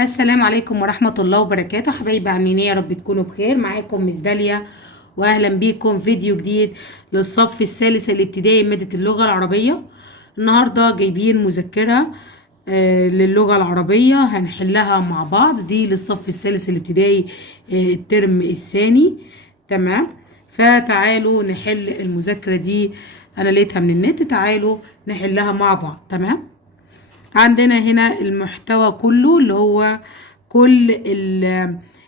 السلام عليكم ورحمة الله وبركاته. حبايبي عاملين ايه؟ يا رب تكونوا بخير. معاكم مس داليا، واهلا بيكم فيديو جديد للصف الثالث الابتدائي مادة اللغة العربية. النهاردة جايبين مذكرة للغة العربية هنحلها مع بعض. دي للصف الثالث الابتدائي الترم الثاني. تمام، فتعالوا نحل المذكرة دي. انا لقيتها من النت، تعالوا نحلها مع بعض. تمام، عندنا هنا المحتوى كله اللي هو كل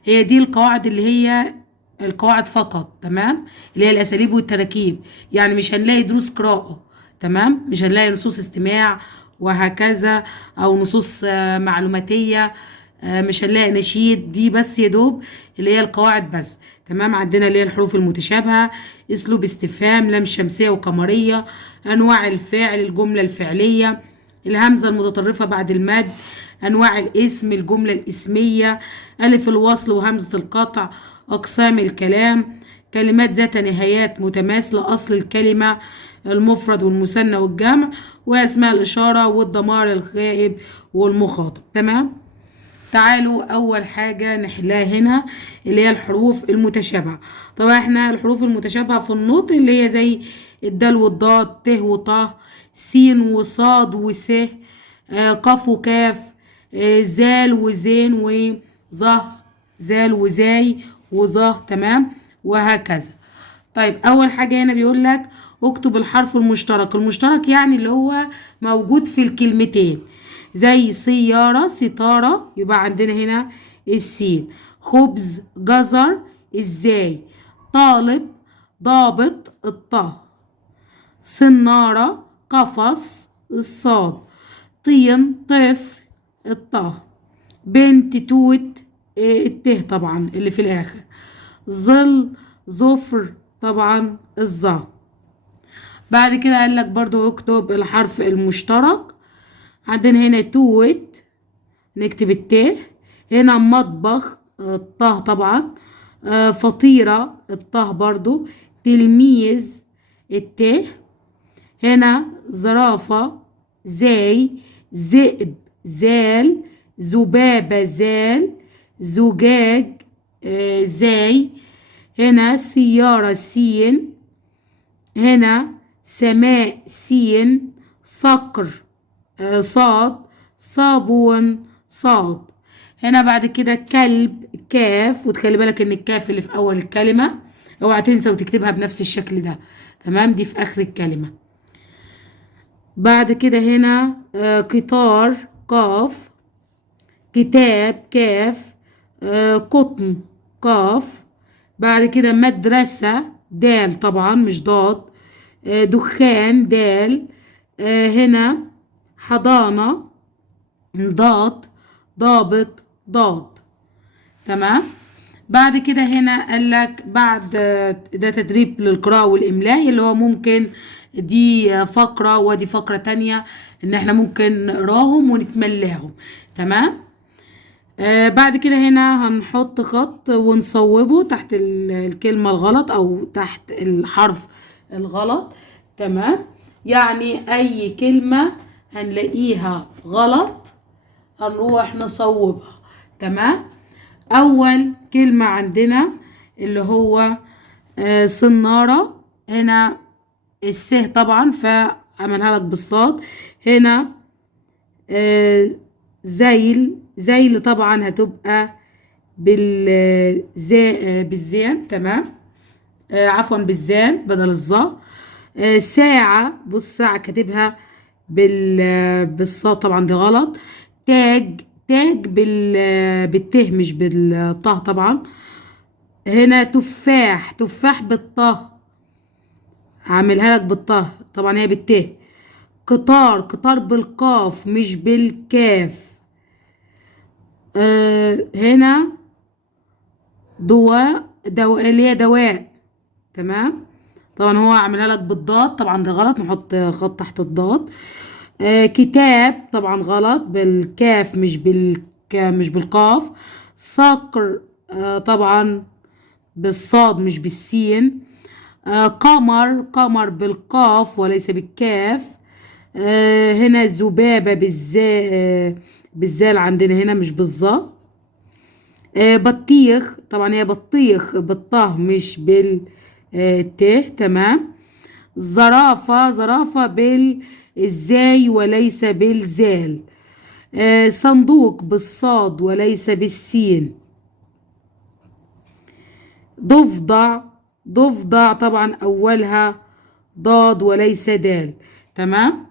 هي دي القواعد اللي هي القواعد فقط. تمام، اللي هي الاساليب والتراكيب. يعني مش هنلاقي دروس قراءة، تمام، مش هنلاقي نصوص استماع وهكذا، او نصوص معلوماتية. مش هنلاقي نشيد. دي بس يا دوب اللي هي القواعد بس. تمام، عندنا اللي هي الحروف المتشابهة، اسلوب استفهام، لام شمسية وقمرية، انواع الفعل، الجملة الفعلية، الهمزة المتطرفة بعد المد، أنواع الاسم، الجملة الاسمية، ألف الوصل وهمزة القطع، أقسام الكلام، كلمات ذات نهايات متماثلة، أصل الكلمة، المفرد والمثنى والجمع، وأسماء الإشارة والضمائر الغائب والمخاطب. تمام، تعالوا أول حاجة نحلها هنا اللي هي الحروف المتشابهة. طبعا احنا الحروف المتشابهة في النطق اللي هي زي الدال والضاد، ت وطه، سين وصاد وس، قاف وكاف، زال وزين وظه، زال وزاي وظه. تمام، وهكذا. طيب أول حاجة هنا بيقول لك اكتب الحرف المشترك. المشترك يعني اللي هو موجود في الكلمتين، زي سيارة، ستارة، يبقى عندنا هنا السين. خبز، جزر، ازاي. طالب، ضابط، الطه. صنارة، قفص، الصاد. طين، طفل، الطه. بنت، توت، الته طبعا اللي في الاخر. ظل، ظفر، طبعا الظا. بعد كده قال لك برضو اكتب الحرف المشترك. عندنا هنا توت، نكتب الت. هنا مطبخ، الطه طبعا. فطيرة، الطه برضو. تلميذ، الت. هنا زرافة، زاي. ذئب، زال. ذبابة، زال. زجاج، زاي. هنا سيارة، سين. هنا سماء، سين. صقر، صاد. صابون، صاد. هنا بعد كده كلب، كاف، وتخلي بالك ان الكاف اللي في اول الكلمة اوعى تنسى وتكتبها بنفس الشكل ده. تمام، دي في اخر الكلمة. بعد كده هنا قطار، قاف. كتاب، كاف. قطن، قاف. بعد كده مدرسة، دال طبعا مش ضاد. دخان، دال. هنا حضانة، ضاد. ضابط، ضاد. تمام، بعد كده هنا قال لك بعد ده تدريب للقراءة والإملاء، اللي هو ممكن دي فقرة ودي فقرة تانية، ان احنا ممكن نقراهم ونتملاهم. تمام، بعد كده هنا هنحط خط ونصوبه تحت الكلمة الغلط او تحت الحرف الغلط. تمام، يعني اي كلمة هنلاقيها غلط هنروح نصوبها. تمام، اول كلمة عندنا اللي هو صنارة. هنا السه طبعا فعملها لك بالصاد. هنا زيل، زيل طبعا هتبقى بالزين. تمام، عفوا بالزال بدل الظا. ساعة، بص ساعة كاتبها بالصاد طبعا دي غلط. تاج، تاج بالته مش بالطه طبعا. هنا تفاح، تفاح بالطه، هعملها لك بالطه طبعا هي بالته. قطار، قطار بالقاف مش بالكاف. هنا دواء، دواء اللي هي دواء. تمام، طبعا هو عاملها لك بالضاد طبعا ده غلط، نحط خط تحت الضاد. كتاب طبعا غلط بالكاف مش بالقاف. صقر طبعا بالصاد مش بالسين. قمر، قمر بالقاف وليس بالكاف. هنا ذبابة بالزال عندنا هنا مش بالظا. بطيخ طبعا هي بطيخ بالطه مش بالت. تمام. زرافة زرافة بالزاي وليس بالزال. صندوق بالصاد وليس بالسين. ضفدع ضفدع طبعا أولها ضاد وليس دال. تمام.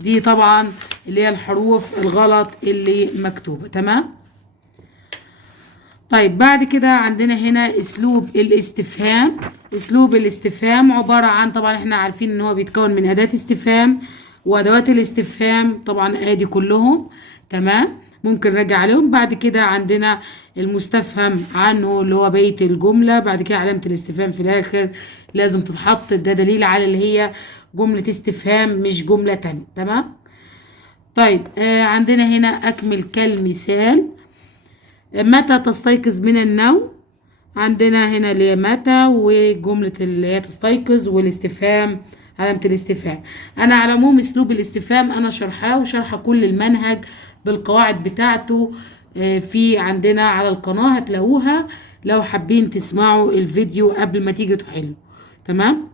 دي طبعا اللي هي الحروف الغلط اللي مكتوبة. تمام. طيب بعد كده عندنا هنا اسلوب الاستفهام. اسلوب الاستفهام عبارة عن، طبعا احنا عارفين ان هو بيتكون من اداة استفهام وادوات الاستفهام، طبعا ادي كلهم. تمام. ممكن نراجع عليهم. بعد كده عندنا المستفهم عنه اللي هو بقية الجملة. بعد كده علامة الاستفهام في الاخر لازم تتحط، ده دليل على اللي هي جملة استفهام مش جملة تانية. تمام. طيب عندنا هنا اكمل كالمثال. متى تستيقظ من النوم؟ عندنا هنا اللي هي متى، وجملة اللي هي تستيقظ، والاستفهام علامة الاستفهام. انا على العموم اسلوب الاستفهام انا شرحاه وشرح كل المنهج بالقواعد بتاعته في عندنا على القناة هتلاقوها لو حابين تسمعوا الفيديو قبل ما تيجي تحلوا. تمام.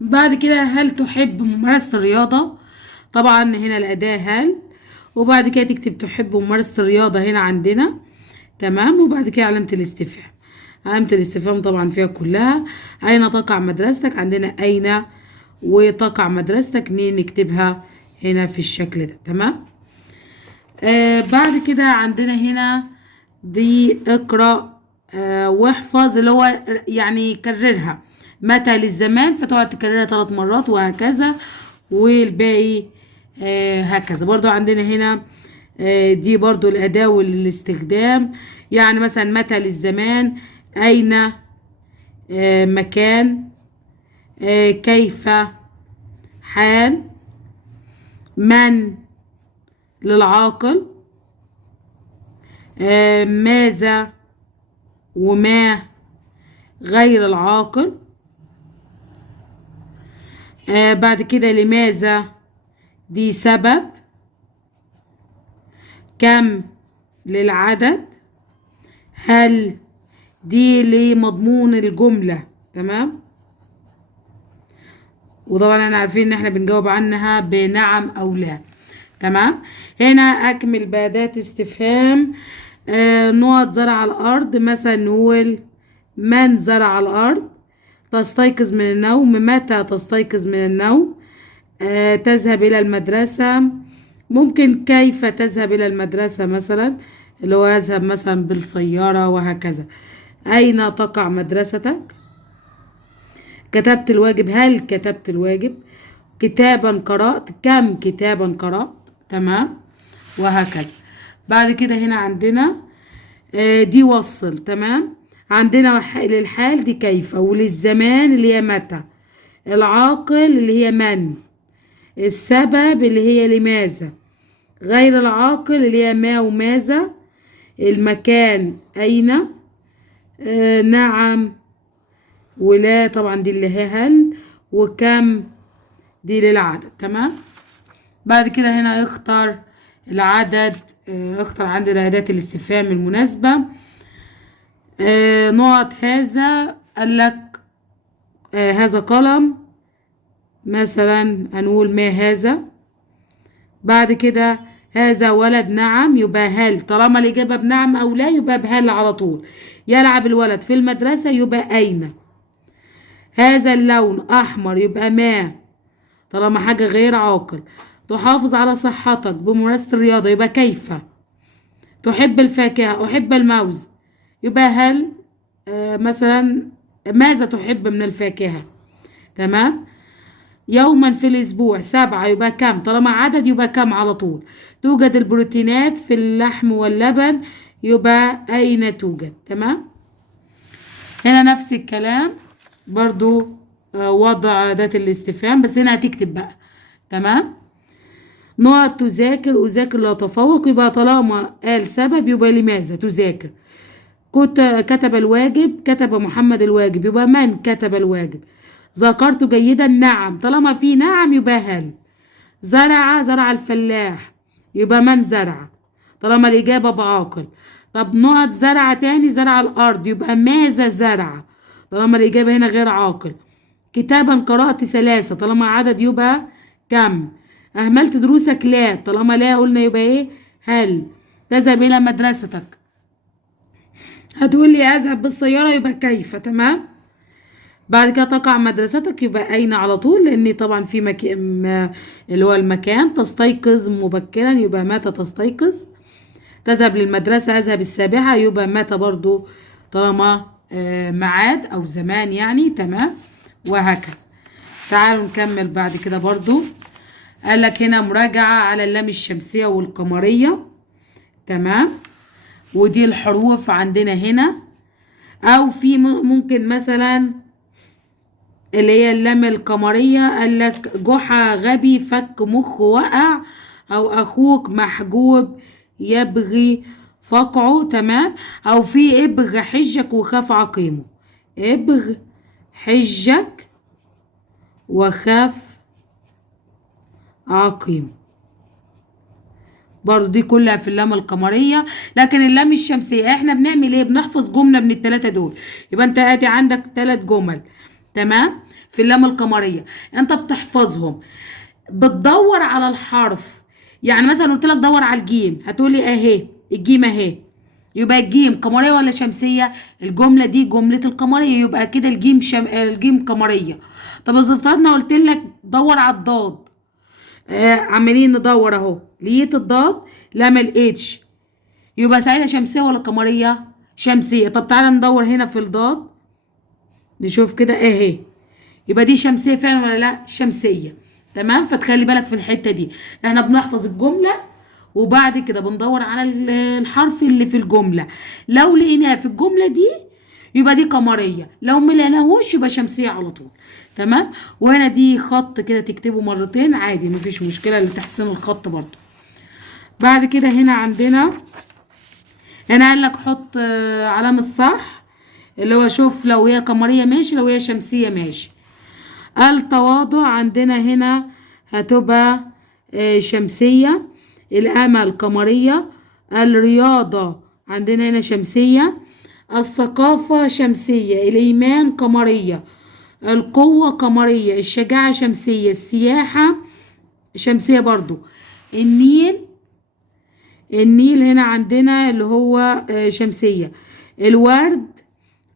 بعد كده هل تحب ممارسة الرياضة؟ طبعا هنا الأداة هل، وبعد كده تكتب تحب ممارسة الرياضة هنا عندنا. تمام. وبعد كده علامة الاستفهام. علامة الاستفهام طبعا فيها كلها. أين تقع مدرستك؟ عندنا أين وتقع مدرستك نكتبها هنا في الشكل ده. تمام. بعد كده عندنا هنا دي اقرأ واحفظ، اللي هو يعني كررها. متى للزمان فتقعد تكررها 3 مرات وهكذا، والباقي هكذا. برضو عندنا هنا دي برضو الأداة والاستخدام. يعني مثلا متى للزمان، أين مكان، كيف حال، من للعاقل، ماذا وما غير العاقل. بعد كده لماذا دي سبب، كم للعدد، هل دي لمضمون الجملة. تمام. وطبعا احنا عارفين ان احنا بنجاوب عنها بنعم او لا. تمام. هنا اكمل بأداة استفهام. نقط زرع الارض، مثلا نقول من زرع الارض. تستيقظ من النوم، متى تستيقظ من النوم. تذهب الى المدرسة، ممكن كيف تذهب الى المدرسة مثلا، اللي هو يذهب مثلا بالسيارة وهكذا. اين تقع مدرستك. كتبت الواجب، هل كتبت الواجب. كتابا قرأت، كم كتابا قرأت. تمام. وهكذا. بعد كده هنا عندنا دي وصل. تمام. عندنا للحال دي كيف، وللزمان اللي هي متى، العاقل اللي هي من، السبب اللي هي لماذا، غير العاقل اللي هي ما وماذا، المكان أين، نعم ولا طبعا دي اللي هي هل، وكم دي للعدد. تمام. بعد كده هنا اختار العدد. اختار عندنا أداة الاستفهام المناسبة. نقط هذا قال لك هذا قلم مثلا، هنقول ما هذا. بعد كده هذا ولد، نعم يبقى هل، طالما الإجابة بنعم أو لا يبقى بهل على طول. يلعب الولد في المدرسة يبقى أين. هذا اللون أحمر يبقى ما، طالما حاجة غير عاقل. تحافظ على صحتك بممارسة الرياضة يبقى كيف. تحب الفاكهة، أحب الموز، يبقى هل مثلا ماذا تحب من الفاكهة. تمام. يوما في الأسبوع 7 يبقى كم، طالما عدد يبقى كم على طول. توجد البروتينات في اللحم واللبن يبقى أين توجد. تمام. هنا نفس الكلام برضو وضع أداة الاستفهام، بس هنا هتكتب بقى. تمام. نقط تذاكر، أذاكر لأتفوق، يبقى طالما قال سبب يبقى لماذا تذاكر. كتب الواجب، كتب محمد الواجب، يبقى من كتب الواجب. ذكرت جيدا، نعم، طالما في نعم يبقى هل. زرع الفلاح، يبقى من زرع طالما الإجابة بعاقل. طب نقط زرع تاني، زرع الأرض، يبقى ماذا زرع طالما الإجابة هنا غير عاقل. كتابا قرأت 3 طالما عدد يبقى كم. أهملت دروسك لا طالما لا قلنا يبقى إيه هل. تذهب إلى مدرستك، هتقول لي أذهب بالسيارة يبقى كيف. تمام. بعد كده تقع مدرستك يبقى أين على طول، لأن طبعا في اللي هو المكان. تستيقظ مبكرا يبقى متى تستيقظ. تذهب للمدرسة أذهب 7 يبقى متى برضو طالما معاد أو زمان يعني. تمام. وهكذا. تعالوا نكمل بعد كده برضو. قال لك هنا مراجعة على اللام الشمسية والقمرية. تمام. ودي الحروف عندنا هنا، أو في ممكن مثلا اللي هي اللام القمرية. قال لك جحا غبي فك مخ وقع، أو أخوك محجوب يبغي فقعه. تمام. أو في ابغ حجك وخاف عقيمه. ابغ حجك وخاف عقيمه. برضو دي كلها في اللام القمرية. لكن اللام الشمسية احنا بنعمل ايه؟ بنحفظ جملة من ال3 دول. يبقى انت ادي عندك 3 جمل. تمام. في اللام القمرية انت بتحفظهم، بتدور على الحرف. يعني مثلا قلت لك دور على الجيم، هتقولي اهي الجيم اهي، يبقى الجيم قمرية ولا شمسية؟ الجملة دي جملة القمرية، يبقى كده الجيم الجيم قمرية. طب اذا افترضنا قلت لك دور على الضاد، عمالين ندور اهو، لقيت الضاد لا ملقتش، يبقى ساعتها شمسية ولا قمرية؟ شمسية. طب تعالى ندور هنا في الضاد نشوف كده اهي، يبقى دي شمسية فعلا ولا لا؟ شمسية. تمام. فتخلي بالك في الحتة دي، احنا بنحفظ الجملة وبعد كده بندور على الحرف اللي في الجملة. لو لقيناه في الجملة دي يبقى دي قمرية، لو ملقناهوش يبقى شمسية على طول. تمام. وهنا دي خط كده تكتبه مرتين عادي مفيش مشكلة لتحسين الخط برضو. بعد كده هنا عندنا هنا قال لك حط علامة صح، اللي هو شوف لو هي قمرية ماشي، لو هي شمسية ماشي. التواضع عندنا هنا هتبقى شمسية. الأمل قمرية. الرياضة عندنا هنا شمسية. الثقافة شمسية. الإيمان قمرية. القوة قمرية. الشجاعة شمسية. السياحة شمسية برضو. النيل هنا عندنا اللي هو شمسية. الورد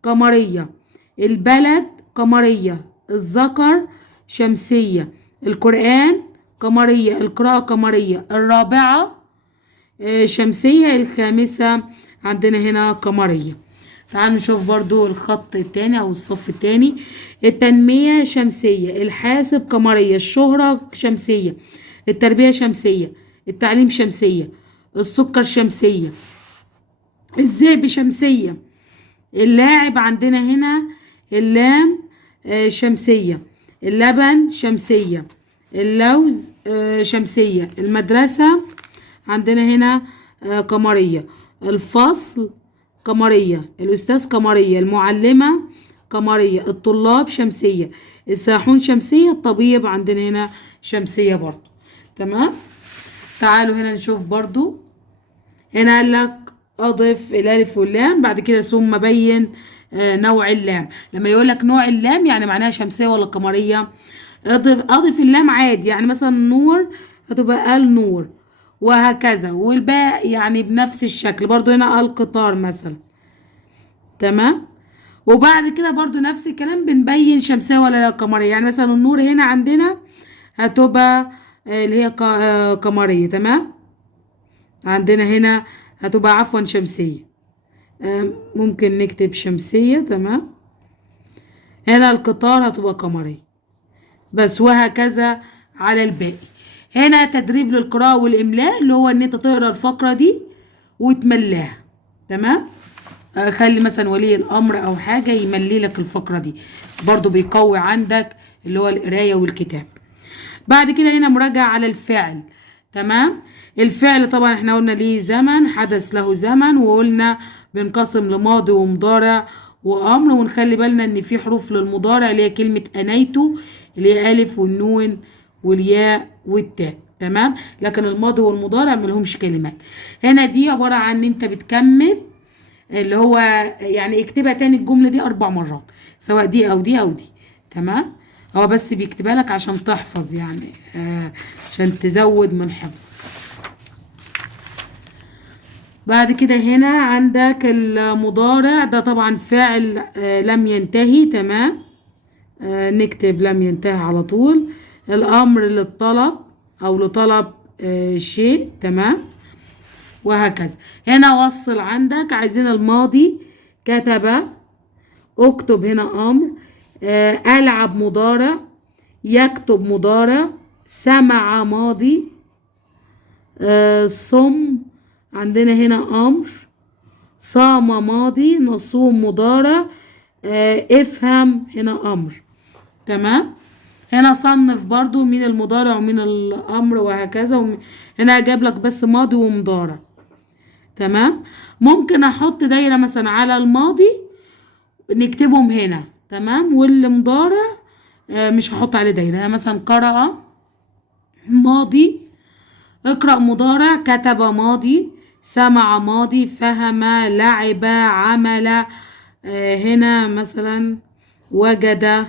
قمرية. البلد قمرية. الذكر شمسية. القرآن قمرية. القراءة قمرية. الرابعة شمسية. الخامسة عندنا هنا قمرية. تعالوا نشوف برضو الخط التاني او الصف التاني. التنمية شمسية. الحاسب قمرية. الشهرة شمسية. التربية شمسية. التعليم شمسية. السكر شمسية. الذئب شمسية. اللاعب عندنا هنا اللام شمسية. اللبن شمسية. اللوز شمسية. المدرسة عندنا هنا قمرية. الفصل قمرية. الأستاذ قمرية. المعلمة قمرية. الطلاب شمسية. الساحون شمسية. الطبيب عندنا هنا شمسية برضو. تمام. تعالوا هنا نشوف برضو. هنا قال لك أضف الألف واللام، بعد كده ثم بين نوع اللام. لما يقول لك نوع اللام يعني معناها شمسية ولا قمرية. أضف اللام عادي، يعني مثلا نور هتبقى النور وهكذا، والباقي يعني بنفس الشكل. برضو هنا القطار مثلا. تمام. وبعد كده برضو نفس الكلام بنبين شمسية ولا لا قمرية. يعني مثلا النور هنا عندنا هتبقى اللي هي قمرية. تمام. عندنا هنا هتبقى عفوا شمسية. ممكن نكتب شمسية. تمام. هنا القطار هتبقى قمرية بس، وهكذا على الباقي. هنا تدريب للقراءة والإملاء، اللي هو ان انت تقرأ الفقرة دي وتملاها. تمام. خلي مثلا ولي الأمر أو حاجة يملي لك الفقرة دي، برضو بيقوي عندك اللي هو القراية والكتاب. بعد كده هنا مراجعة على الفعل. تمام. الفعل طبعا احنا قلنا ليه زمن، حدث له زمن، وقلنا بنقسم لماضي ومضارع وأمر. ونخلي بالنا ان في حروف للمضارع اللي هي كلمة أنيت، اللي هي ألف والنون والياء والتاء. تمام. لكن الماضي والمضارع ملهمش كلمات. هنا دي عبارة عن ان انت بتكمل اللي هو يعني اكتبها تاني الجملة دي 4 مرات، سواء دي او دي او دي. تمام. هو بس بيكتبها لك عشان تحفظ يعني عشان تزود من حفظك. بعد كده هنا عندك المضارع ده طبعا فعل لم ينتهي. تمام. نكتب لم ينتهي على طول. الامر للطلب او لطلب شيء. تمام. وهكذا. هنا وصل عندك عايزين الماضي كتب، اكتب هنا امر، العب مضارع، يكتب مضارع، سمع ماضي، صم عندنا هنا امر، صام ماضي، نصوم مضارع، افهم هنا امر. تمام. هنا صنف برضو مين المضارع ومين الامر وهكذا. هنا جاب لك بس ماضي ومضارع. تمام. ممكن احط دايره مثلا على الماضي نكتبهم هنا. تمام. واللي مضارع مش هحط عليه دايره. يعني مثلا قرأ ماضي، اقرأ مضارع، كتب ماضي، سمع ماضي، فهم، لعب، عمل، هنا مثلا وجد.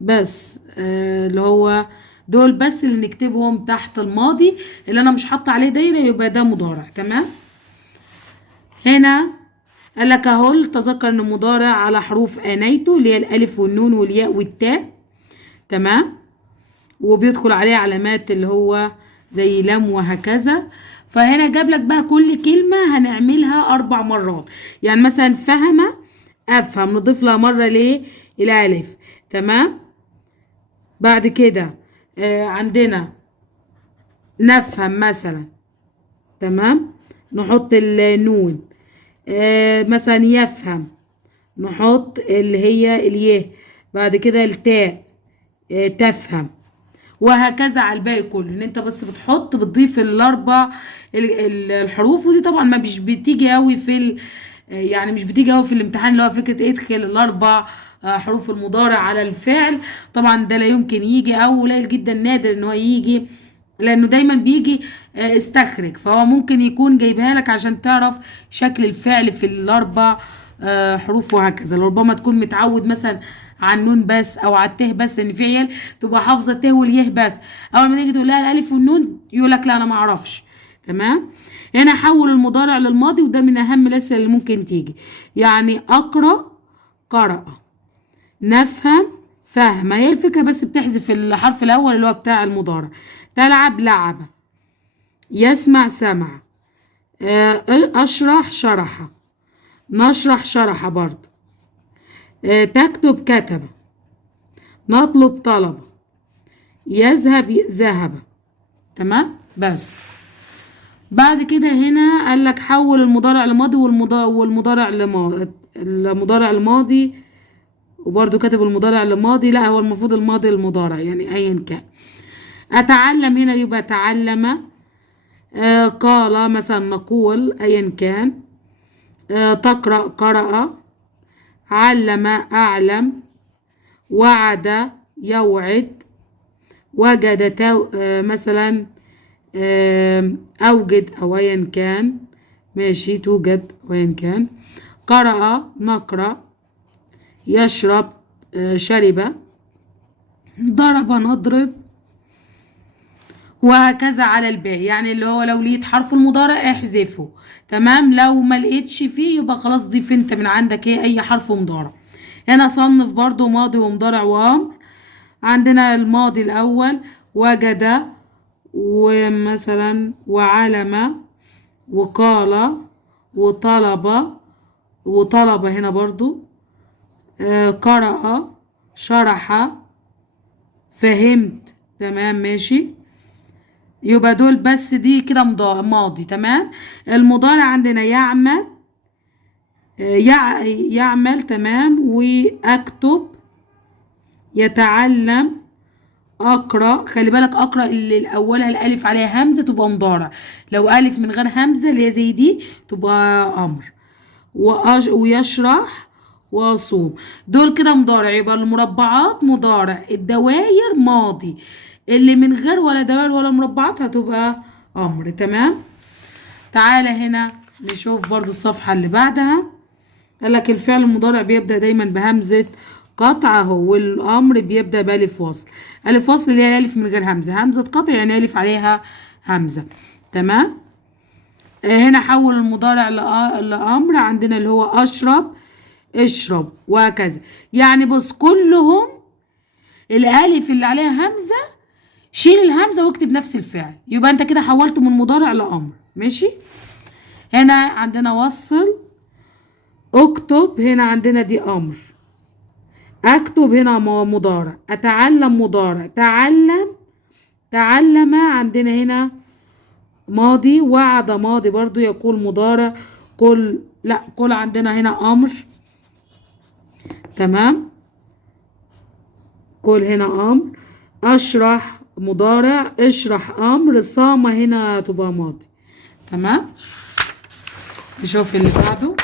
بس اللي هو دول بس اللي نكتبهم تحت الماضي اللي انا مش حاطه عليه دايره، يبقى ده مضارع. تمام. هنا قال لك اهو تذكر ان مضارع على حروف انيته اللي هي الالف والنون والياء والتاء. تمام. وبيدخل عليه علامات اللي هو زي لم وهكذا. فهنا جاب لك بقى كل كلمه هنعملها 4 مرات. يعني مثلا فهم، افهم، نضيف لها مره ليه الالف. تمام. بعد كده عندنا نفهم مثلا. تمام. نحط النون. مثلا يفهم نحط اللي هي الياء. بعد كده التاء تفهم. وهكذا على الباقي كله، ان انت بس بتضيف الاربع الحروف. ودي طبعا ما مش بتيجي قوي يعني مش بتيجي قوي في الامتحان اللي هو فكره ادخل الاربع حروف المضارع على الفعل. طبعا ده لا يمكن يجي او قليل جدا نادر ان هو يجي، لانه دايما بيجي استخرج. فهو ممكن يكون جايبها لك عشان تعرف شكل الفعل في الاربع حروف وهكذا. ربما تكون متعود مثلا على النون بس او على الته بس، ان في عيال تبقى حافظه الته واليه بس، اول ما تيجي تقول لها الالف والنون يقول لك لا انا ما اعرفش. تمام. هنا حول المضارع للماضي، وده من اهم الاسئله اللي ممكن تيجي. يعني اقرا قرأ، نفهم فهم. هي الفكره بس بتحذف الحرف الاول اللي هو بتاع المضارع. تلعب لعب، يسمع سمع، اشرح شرح، نشرح شرح برضه، تكتب كتب، نطلب طلب، يذهب ذهب. تمام. بس بعد كده هنا قال لك حول المضارع لماضي والمضارع المضارع الماضي. وبرضه كاتب المضارع لماضي، لا هو المفروض الماضي المضارع يعني ايا كان. اتعلم هنا يبقى تعلم. قال مثلا نقول ايا كان. تقرأ قرأ، علم أعلم، وعد يوعد، وجد مثلا أوجد أو أيا كان. ماشي توجد أو أيا كان. قرأ نقرأ، يشرب شرب، ضرب نضرب، وهكذا على الباقي. يعني اللي هو لو لقيت حرف المضارع احذفه. تمام. لو ما لقيتش فيه يبقى خلاص ضيف انت من عندك اي حرف مضارع. هنا صنف برضو ماضي ومضارع وامر. عندنا الماضي الاول وجد، ومثلا وعلم، وقال، وطلب هنا برضو، قرأ، شرح، فهمت. تمام. ماشي. يبقى دول بس دي كده ماضي. تمام. المضارع عندنا يعمل، يعمل. تمام. واكتب، يتعلم، اقرا. خلي بالك اقرا اللي اولها الالف عليها همزه تبقى مضارع، لو الف من غير همزه اللي هي زي دي تبقى امر. ويشرح واصوم. دول كده مضارع. يبقى المربعات مضارع، الدواير ماضي، اللي من غير ولا دوائر ولا مربعات هتبقى امر. تمام. تعالى هنا نشوف برضو الصفحة اللي بعدها. قالك الفعل المضارع بيبدأ دايما بهمزة قطع اهو، والامر بيبدأ بألف وصل. ألف وصل اللي هي ألف من غير همزة، همزة قطع يعني ألف عليها همزة. تمام. هنا حول المضارع لأمر عندنا اللي هو أشرب، اشرب، وهكذا. يعني بص كلهم الألف اللي عليها همزة شيل الهمزة واكتب نفس الفعل، يبقى انت كده حولته من مضارع لأمر. ماشي. هنا عندنا وصل، اكتب، هنا عندنا دي أمر، اكتب هنا مضارع، اتعلم مضارع، تعلم، تعلم عندنا هنا ماضي، وعد ماضي برضو يقول مضارع، كل لا كل عندنا هنا امر. تمام. كل هنا امر، اشرح مضارع، اشرح امر، صام هنا تبقى ماضي. تمام. نشوف اللي بعده.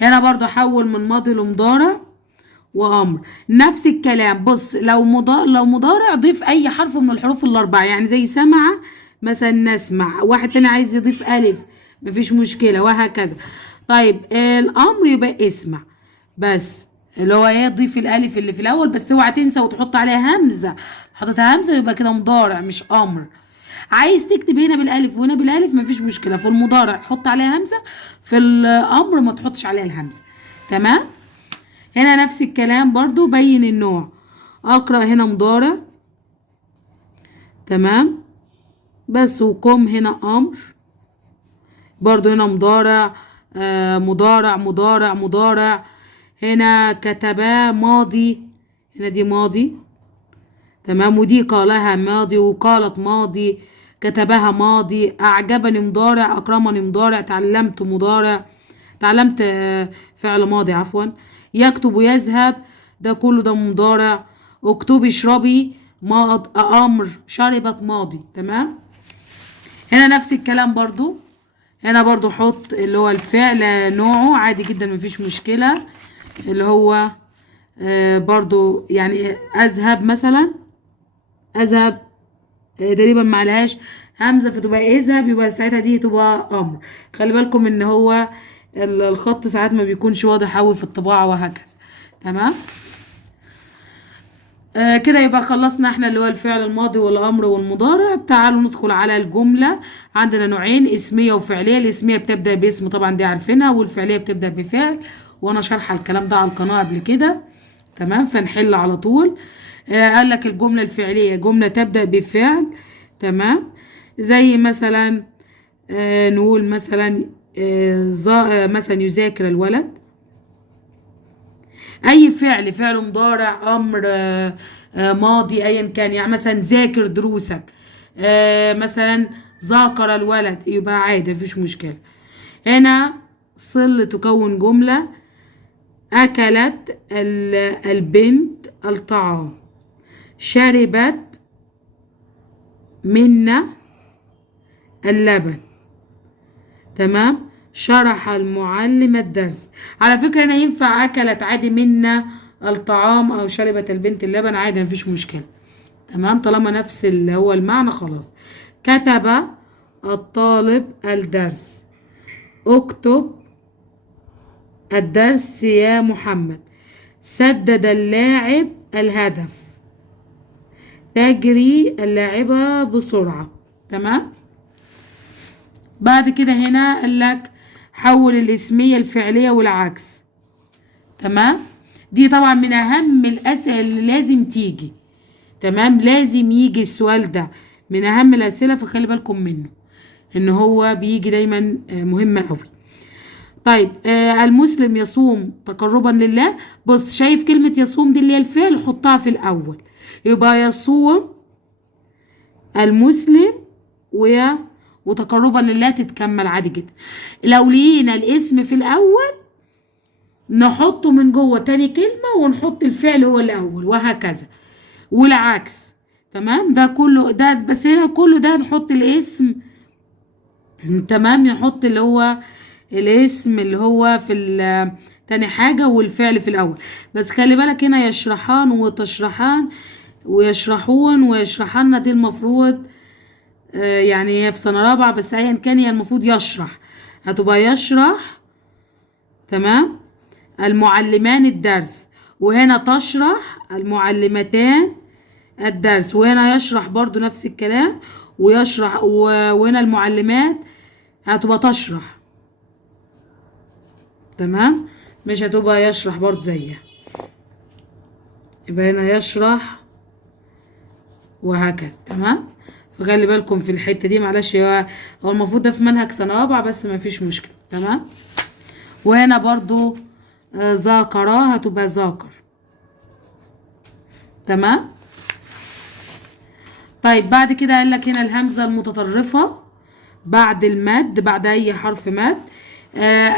هنا برضو حول من ماضي لمضارع وامر، نفس الكلام. بص لو مضارع ضيف اي حرف من الحروف الاربعه، يعني زي سمع مثلا نسمع، واحد تاني عايز يضيف الف مفيش مشكله، وهكذا. طيب الامر يبقى اسمع بس، اللي هو ايه، ضيف الالف اللي في الاول بس، اوعى تنسى وتحط عليها همزه، حطيتها همزه يبقى كده مضارع مش امر. عايز تكتب هنا بالالف وهنا بالالف مفيش مشكله، في المضارع حط عليها همزه، في الامر ما تحطش عليها الهمزه. تمام. هنا نفس الكلام برضو، بين النوع، اقرأ هنا مضارع. تمام. بس وقم هنا امر، برضو هنا مضارع، مضارع مضارع مضارع. هنا كتبا ماضي، هنا دي ماضي. تمام. ودي قالها ماضي وقالت ماضي، كتبها ماضي، اعجبني مضارع، اكرمني مضارع، تعلمت مضارع، تعلمت فعل ماضي عفوا. يكتب يذهب ده كله ده مضارع. اكتبي اشربي امر، شربت ماضي. تمام. هنا نفس الكلام برضو، هنا برضو حط اللي هو الفعل نوعه عادي جدا مفيش مشكلة، اللي هو برضو يعني اذهب مثلا، اذهب تقريبا معلهاش همزه فتبقى اذهب، يبقى ساعتها دي تبقى امر. خلي بالكم ان هو الخط ساعات ما بيكونش واضح قوي في الطباعه وهكذا. تمام. كده يبقى خلصنا احنا اللي هو الفعل الماضي والامر والمضارع. تعالوا ندخل على الجمله. عندنا نوعين، اسميه وفعليه. الاسميه بتبدا باسم طبعا دي عارفينها، والفعليه بتبدا بفعل، وانا شارحه الكلام ده على القناه قبل كده. تمام. فنحل على طول. قال لك الجمله الفعليه جمله تبدا بفعل. تمام. زي مثلا نقول مثلا مثلا يذاكر الولد. اي فعل، فعل مضارع، امر، ماضي، ايا كان. يعني مثلا ذاكر دروسك، مثلا ذاكر الولد، يبقى عادي مفيش مشكله. هنا صل تكون جمله، اكلت البنت الطعام، شربت منا اللبن. تمام. شرح المعلم الدرس. على فكرة هنا ينفع أكلت عادي منا الطعام أو شربت البنت اللبن عادي مفيش مشكلة. تمام. طالما نفس اللي هو المعنى خلاص. كتب الطالب الدرس، اكتب الدرس يا محمد، سدد اللاعب الهدف، تجري اللاعبة بسرعة. تمام. بعد كده هنا قال لك حول الاسمية الفعلية والعكس. تمام. دي طبعا من اهم الاسئلة اللي لازم تيجي. تمام. لازم يجي السؤال ده من اهم الاسئلة، فخلي بالكم منه ان هو بيجي دايما مهم قوي. طيب المسلم يصوم تقربا لله. بص شايف كلمة يصوم دي اللي هي الفعل، حطها في الاول، يبقى يصوم المسلم وتقربا لله تتكمل عادي جدا. لو لقينا الاسم في الاول نحطه من جوه تاني كلمة ونحط الفعل هو الاول، وهكذا والعكس. تمام. ده كله ده بس هنا كله ده نحط الاسم. تمام. نحط اللي هو الاسم اللي هو في تاني حاجة والفعل في الأول. بس خلي بالك هنا يشرحان وتشرحان ويشرحون ويشرحن دي المفروض يعني هي في سنة رابعة، بس أيا كان هي المفروض يشرح، هتبقى يشرح. تمام. المعلمان الدرس، وهنا تشرح المعلمتان الدرس، وهنا يشرح برضو نفس الكلام ويشرح وهنا المعلمات هتبقى تشرح. تمام، مش هتبقى يشرح برضو زيها، يبقى هنا يشرح وهكذا. تمام، فخلي بالكم في الحتة دي، معلش هو المفروض ده في منهج سنة رابعة بس مفيش مشكلة. تمام. وهنا برضو ذاكرة هتبقى ذاكر. تمام. طيب بعد كده قال لك هنا الهمزة المتطرفة بعد المد، بعد أي حرف مد.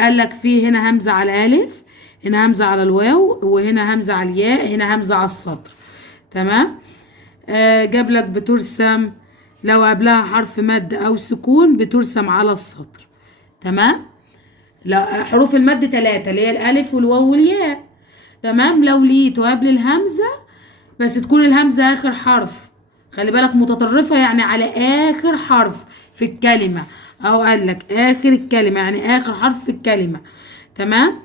قال لك فيه هنا همزة على الألف، هنا همزة على الواو، وهنا همزة على الياء، هنا همزة على السطر. تمام. جاب لك بترسم لو قبلها حرف مد أو سكون بترسم على السطر. تمام. لا، حروف المد 3 اللي هي الألف والواو والياء. تمام. لو لقيته قبل الهمزة بس تكون الهمزة آخر حرف، خلي بالك متطرفة يعني على آخر حرف في الكلمة، أو قال لك آخر الكلمة يعني آخر حرف في الكلمة. تمام.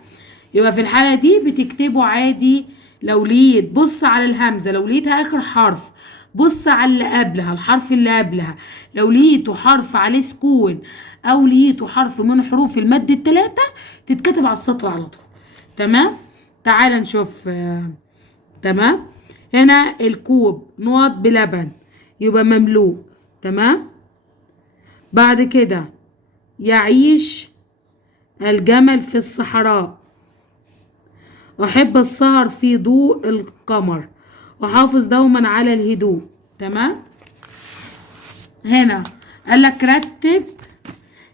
يبقى في الحالة دي بتكتبه عادي. لو لقيت بص على الهمزة، لو لقيتها آخر حرف بص على اللي قبلها، الحرف اللي قبلها. لو لقيته حرف عليه سكون أو لقيته حرف من حروف المد التلاتة تتكتب على السطر على طول. تمام. تعال نشوف. تمام. هنا الكوب نقط بلبن يبقى مملوء. تمام. بعد كده يعيش الجمل في الصحراء، أحب السهر في ضوء القمر، وحافظ دوما على الهدوء. تمام. هنا قال لك رتب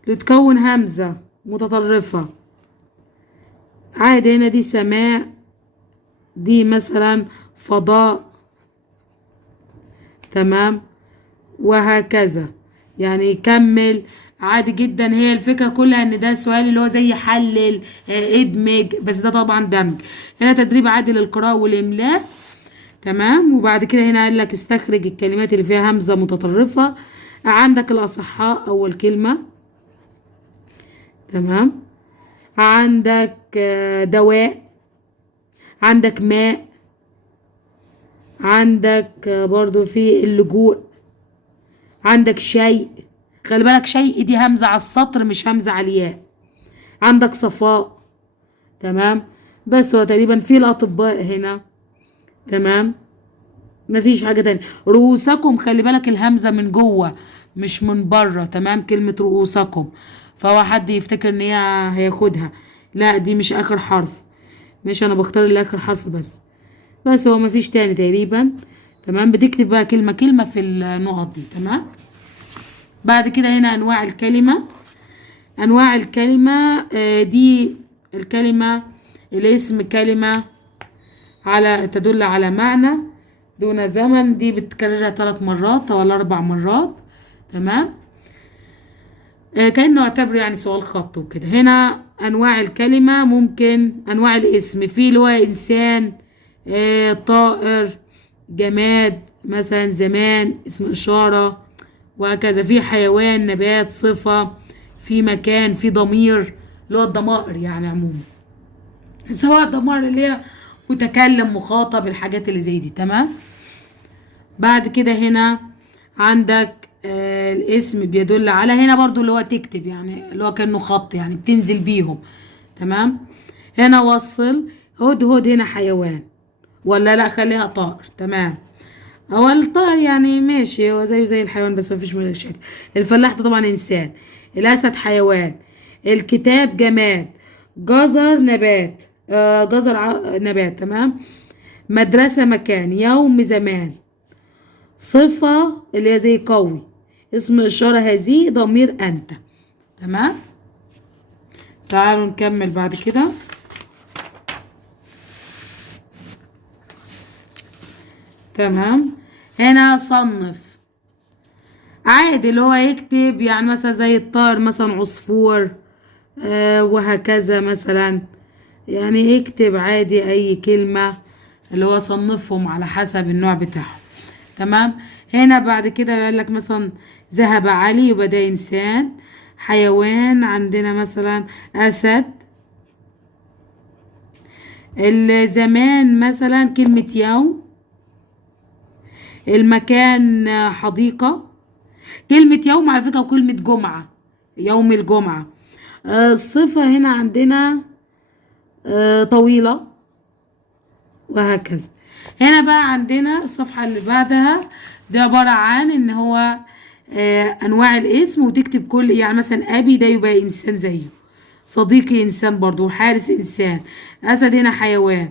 لتكون همزة متطرفة عادي. هنا دي سماء، دي مثلا فضاء. تمام. وهكذا يعني يكمل عادي جدا. هي الفكرة كلها ان ده سؤال اللي هو زي حلل ادمج، بس ده طبعا دمج. هنا تدريب عادي للقراءة والاملاء. تمام. وبعد كده هنا قال لك استخرج الكلمات اللي فيها همزة متطرفة. عندك الأصحاء أول كلمة. تمام. عندك دواء، عندك ماء، عندك برضو في اللجوء، عندك شيء. خلي بالك شيء دي همزة على السطر مش همزة على الياء. عندك صفاء. تمام. بس هو تقريبا في الأطباء هنا. تمام. مفيش حاجة تانية. رؤوسكم، خلي بالك الهمزة من جوه مش من بره. تمام. كلمة رؤوسكم، فهو حد يفتكر ان هي هياخدها، لا دي مش اخر حرف. مش انا بختار اللي اخر حرف بس هو مفيش تاني تقريبا. تمام. بتكتب بقى كلمة كلمة في النقط دي. تمام. بعد كده هنا انواع الكلمة. انواع الكلمة دي الكلمة الاسم كلمة على تدل على معنى دون زمن، دي بتكررها 3 مرات ولا 4 مرات. تمام. كأنه اعتبره يعني سؤال خط وكده. هنا انواع الكلمة ممكن انواع الاسم في اللي هو انسان، طائر، جماد مثلا، زمان، اسم اشارة، وهكذا. في حيوان، نبات، صفة، في مكان، في ضمير اللي هو الضمائر يعني عموما، سواء ضمائر اللي هي متكلم مخاطب الحاجات اللي زي دي. تمام. بعد كده هنا عندك الاسم بيدل على، هنا برضو اللي هو تكتب يعني اللي هو كأنه خط يعني بتنزل بيهم. تمام. هنا وصل هدهد، هنا حيوان ولا لا خليها طائر. تمام. هو الطائر يعني ماشي هو زيه زي الحيوان بس مفيش مشاكل. الفلاح ده طبعا انسان، الاسد حيوان، الكتاب جماد، جزر نبات، نبات. تمام. مدرسة مكان، يوم زمان، صفة اللي هي زي قوي، اسم إشارة هذه، ضمير أنت. تمام. تعالوا نكمل بعد كده. تمام. هنا صنف عادي اللي هو يكتب يعني مثلا زي الطائر مثلا عصفور، وهكذا مثلا. يعني اكتب عادي اي كلمة، اللي هو صنفهم على حسب النوع بتاعهم. تمام. هنا بعد كده قال لك مثلا ذهب علي، يبقى ده انسان. حيوان عندنا مثلا اسد. الزمان مثلا كلمة يوم. المكان حديقة. كلمة يوم على فكرة، وكلمة جمعة، يوم الجمعة. الصفة هنا عندنا طويلة، وهكذا. هنا بقى عندنا الصفحة اللي بعدها، دي عبارة عن ان هو انواع الاسم، وتكتب كل، يعني مثلا ابي ده يبقى انسان زيه، صديقي انسان برضو، وحارس انسان، اسد هنا حيوان،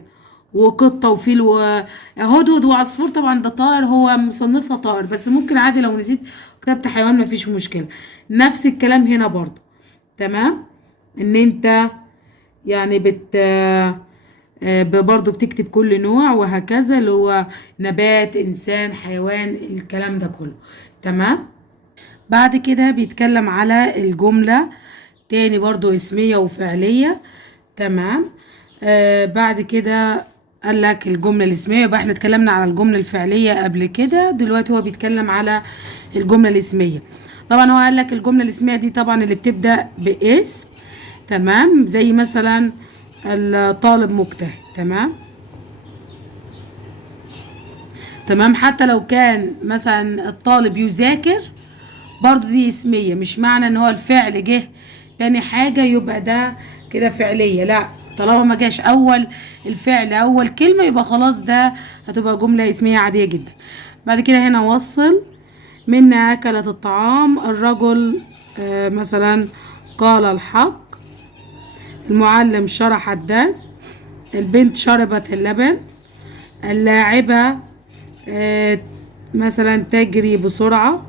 وقطة وفيل وهدهد وعصفور. طبعا ده طائر، هو مصنفها طائر، بس ممكن عادي لو نسيت كتبت حيوان مفيش مشكلة. نفس الكلام هنا برضو. تمام. ان انت يعني برضو بتكتب كل نوع وهكذا، اللي هو نبات، انسان، حيوان، الكلام ده كله. تمام. بعد كده بيتكلم على الجملة تاني، برضو اسمية وفعلية. تمام. بعد كده قال لك الجملة الاسمية، يبقى احنا اتكلمنا على الجملة الفعلية قبل كده، دلوقتي هو بيتكلم على الجملة الاسمية. طبعا هو قال لك الجملة الاسمية دي طبعا اللي بتبدأ باسم. تمام. زي مثلا الطالب مجتهد. تمام. تمام. حتى لو كان مثلا الطالب يذاكر، برضو دي اسمية، مش معنى ان هو الفعل جه تاني حاجة يبقى ده كده فعلية، لا، طالما ما جاش اول الفعل اول كلمة يبقى خلاص ده هتبقى جملة اسمية عادية جدا. بعد كده هنا وصل. منا اكلت الطعام. الرجل مثلا قال الحق. المعلم شرح الدرس. البنت شربت اللبن. اللاعبة مثلا تجري بسرعة.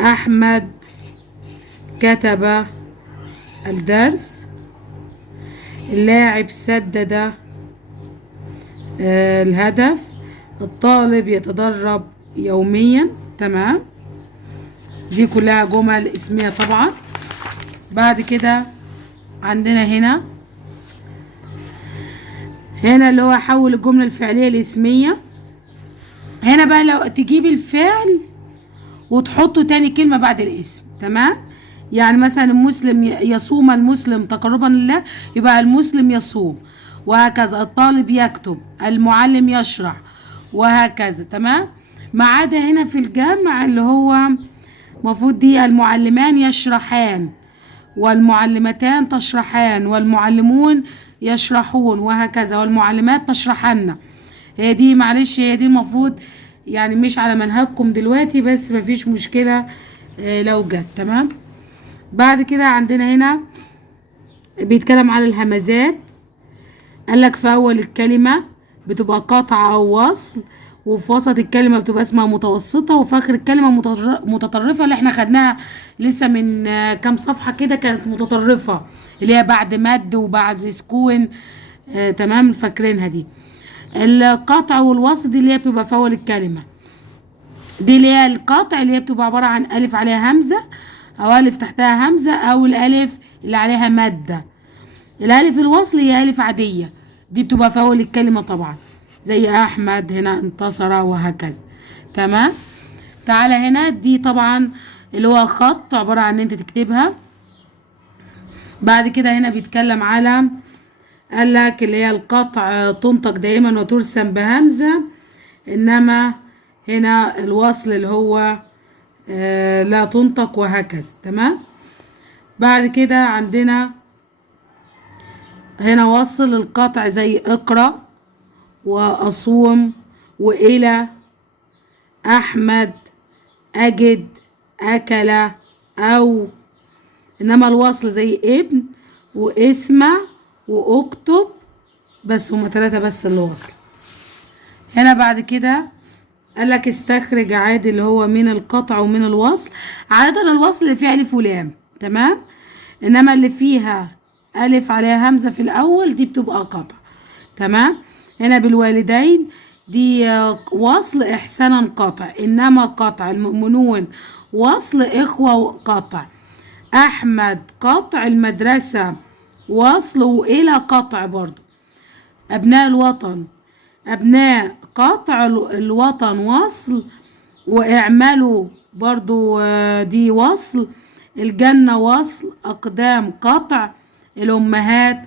أحمد كتب الدرس. اللاعب سدد الهدف. الطالب يتدرب يوميا. تمام. دي كلها جمل اسمية طبعا. بعد كده عندنا هنا اللي هو حول الجملة الفعلية الاسمية. هنا بقى لو تجيب الفعل وتحطه تاني كلمة بعد الاسم. تمام. يعني مثلا المسلم يصوم، المسلم تقربا لله، يبقى المسلم يصوم، وهكذا. الطالب يكتب. المعلم يشرح، وهكذا. تمام. ما عدا هنا في الجمع اللي هو المفروض دي المعلمان يشرحان، والمعلمتان تشرحان، والمعلمون يشرحون، وهكذا، والمعلمات تشرحن. هي دي معلش، هي دي المفروض يعني مش على منهجكم دلوقتي، بس مفيش مشكلة لو جت. تمام. بعد كده عندنا هنا بيتكلم على الهمزات. قالك في أول الكلمة بتبقى قطع أو وصل، وفي وسط الكلمة بتبقى اسمها متوسطة، وفي آخر الكلمة متطرفة، اللي احنا خدناها لسه من كام صفحة كده، كانت متطرفة اللي هي بعد مد وبعد سكون. تمام. فاكرينها دي. القطع والوصل دي اللي هي بتبقى في أول الكلمة، دي اللي هي القطع اللي هي بتبقى عبارة عن ألف عليها همزة، أو ألف تحتها همزة، أو الألف اللي عليها مادة. الألف الوصل هي ألف عادية، دي بتبقى في أول الكلمة طبعا، زي أحمد هنا انتصر، وهكذا. تمام. تعالى هنا دي طبعا اللي هو خط، عبارة عن ان انت تكتبها. بعد كده هنا بيتكلم على، قال لك اللي هي القطع تنطق دائما وترسم بهمزة، انما هنا الوصل اللي هو لا تنطق، وهكذا. تمام. بعد كده عندنا هنا وصل القطع زي اقرأ، وأصوم، وإلى، أحمد، أجد، أكل، أو. إنما الوصل زي ابن، واسمع، وأكتب. بس هما 3 بس اللي وصل. هنا بعد كده قال لك استخرج عادي اللي هو من القطع ومن الوصل. عادة الوصل اللي فيه ألف ولام. تمام. إنما اللي فيها ألف عليها همزة في الأول دي بتبقى قطع. تمام. هنا بالوالدين دي وصل إحسانا قطع، إنما قطع المؤمنون وصل إخوة قطع. أحمد قطع المدرسة وصل وإلى قطع برضو. أبناء الوطن، أبناء قطع الوطن وصل، واعملوا برضو دي وصل، الجنة وصل، أقدام قطع، الأمهات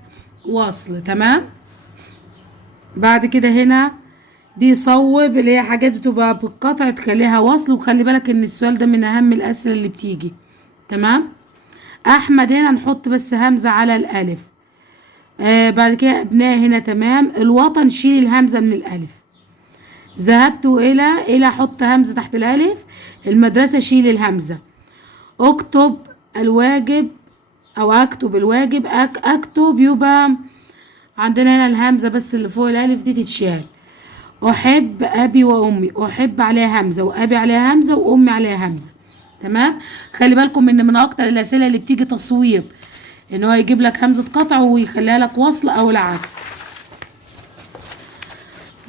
وصل. تمام. بعد كده هنا دي صوب، اللي هي حاجات بتبقى بالقطع تخليها وصل، وخلي بالك ان السؤال ده من اهم الاسئله اللي بتيجي. تمام. احمد هنا نحط بس همزه على الالف. بعد كده ابناء هنا. تمام. الوطن شيل الهمزه من الالف. ذهبت الى حط همزه تحت الالف. المدرسه شيل الهمزه. اكتب الواجب او اكتب الواجب. اكتب يبقى عندنا هنا الهمزه بس اللي فوق الالف دي تتشال. احب ابي وامي. احب عليها همزه، وابي عليها همزه، وامي عليها همزه. تمام. خلي بالكم ان من اكتر الاسئله اللي بتيجي تصويب ان هو يجيب لك همزه قطع ويخليها لك وصل او العكس.